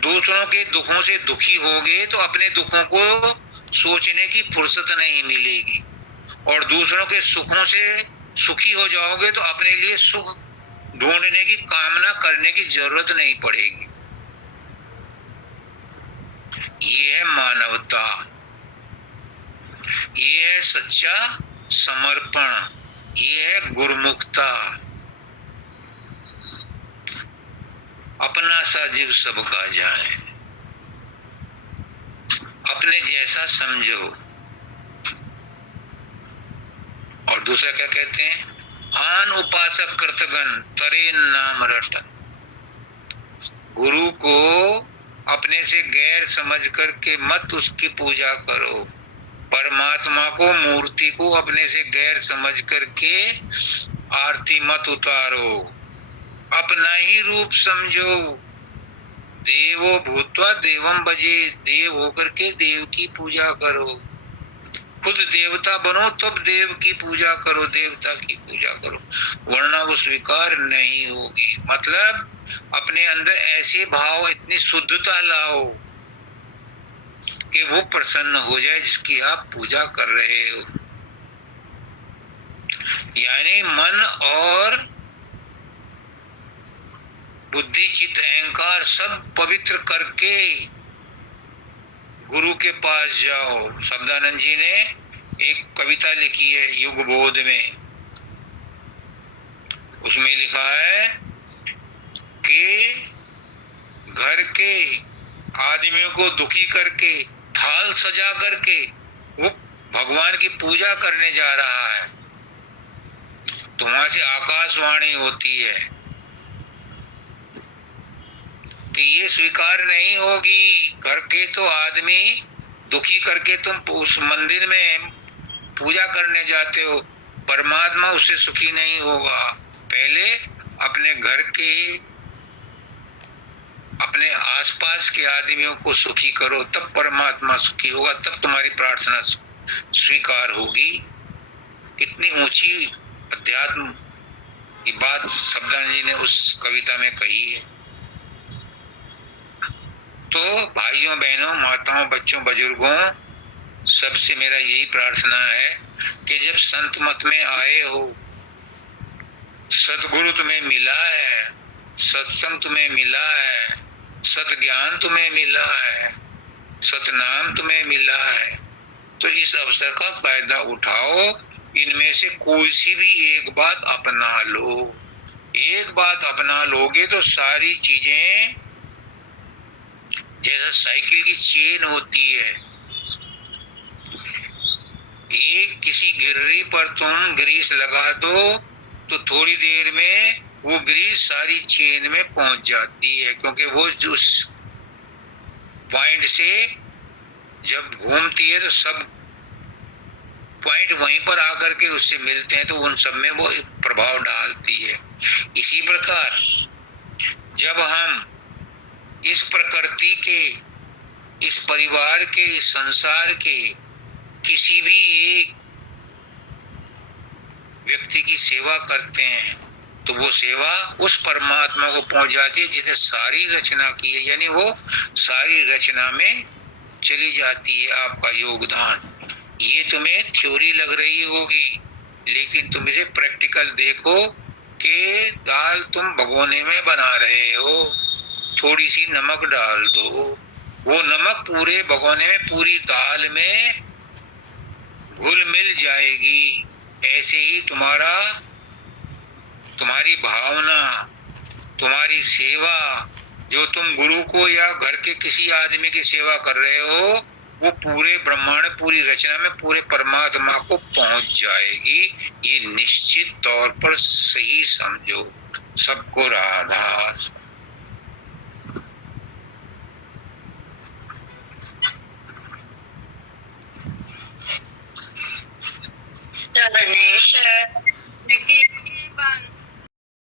दूसरों के दुखों से दुखी होगे तो अपने दुखों को सोचने की फुर्सत नहीं मिलेगी, और दूसरों के सुखों से सुखी हो जाओगे तो अपने लिए सुख ढूंढने की कामना करने की जरूरत नहीं पड़ेगी। ये है मानवता, ये है सच्चा समर्पण, ये है गुरुमुखता। अपना सा जीव सबका जाने, अपने जैसा समझो। और दूसरा क्या कहते हैं? आन उपासक कृतगन तरे नाम रटन। गुरु को अपने से गैर समझ करके मत उसकी पूजा करो, परमात्मा को, मूर्ति को अपने से गैर समझ करके आरती मत उतारो, अपना ही रूप समझो। देवो भूत्वा देवम भजे, देव होकर के देव की पूजा करो। खुद देवता बनो तब देव की पूजा करो, देवता की पूजा करो, वरना वो स्वीकार नहीं होगी। मतलब अपने अंदर ऐसे भाव, इतनी शुद्धता लाओ कि वो प्रसन्न हो जाए जिसकी आप पूजा कर रहे हो। यानी मन और बुद्धि, चित्त, अहंकार सब पवित्र करके गुरु के पास जाओ। शब्दानंद जी ने एक कविता लिखी है युग बोध में, उसमें लिखा है कि घर के आदमियों को दुखी करके थाल सजा करके वो भगवान की पूजा करने जा रहा है, तो वहां से आकाशवाणी होती है कि ये स्वीकार नहीं होगी। घर के तो आदमी दुखी करके तुम उस मंदिर में पूजा करने जाते हो, परमात्मा उससे सुखी नहीं होगा। पहले अपने घर के, अपने आसपास के आदमियों को सुखी करो, तब परमात्मा सुखी होगा, तब तुम्हारी प्रार्थना स्वीकार होगी। कितनी ऊंची अध्यात्म की बात शब्दानंद जी ने उस कविता में कही है। तो भाइयों बहनों, माताओं, बच्चों, बुजुर्गों, सबसे मेरा यही प्रार्थना है कि जब संत मत में आए हो, सदगुरु तुम्हें मिला है, सत्संग तुम्हें मिला है, सत ज्ञान तुम्हें मिला है, सतनाम तुम्हें मिला है, तो इस अवसर का फायदा उठाओ। इनमें से कोई सी भी एक बात अपना लो। एक बात अपना लोगे तो सारी चीजें, जैसे साइकिल की चेन होती है, एक किसी गिर्री पर तुम ग्रीस लगा दो तो थोड़ी देर में वो ग्रीस सारी चेन में पहुंच जाती है, क्योंकि वो उस पॉइंट से जब घूमती है तो सब पॉइंट वहीं पर आकर के उससे मिलते हैं, तो उन सब में वो प्रभाव डालती है। इसी प्रकार जब हम इस प्रकृति के, इस परिवार के, इस संसार के किसी भी एक व्यक्ति की सेवा करते हैं, तो वो सेवा उस परमात्मा को पहुंच जाती है जिसने सारी रचना की है, यानी वो सारी रचना में चली जाती है आपका योगदान। ये तुम्हें थ्योरी लग रही होगी, लेकिन तुम इसे प्रैक्टिकल देखो कि दाल तुम भगोने में बना रहे हो, थोड़ी सी नमक डाल दो, वो नमक पूरे भगोने में, पूरी दाल में घुल मिल जाएगी। ऐसे ही तुम्हारी भावना, तुम्हारी सेवा, जो तुम गुरु को या घर के किसी आदमी की सेवा कर रहे हो, वो पूरे ब्रह्मांड, पूरी रचना में पूरे परमात्मा को पहुंच जाएगी। ये निश्चित तौर पर सही समझो। सबको राधा। चरणे शरण की बंद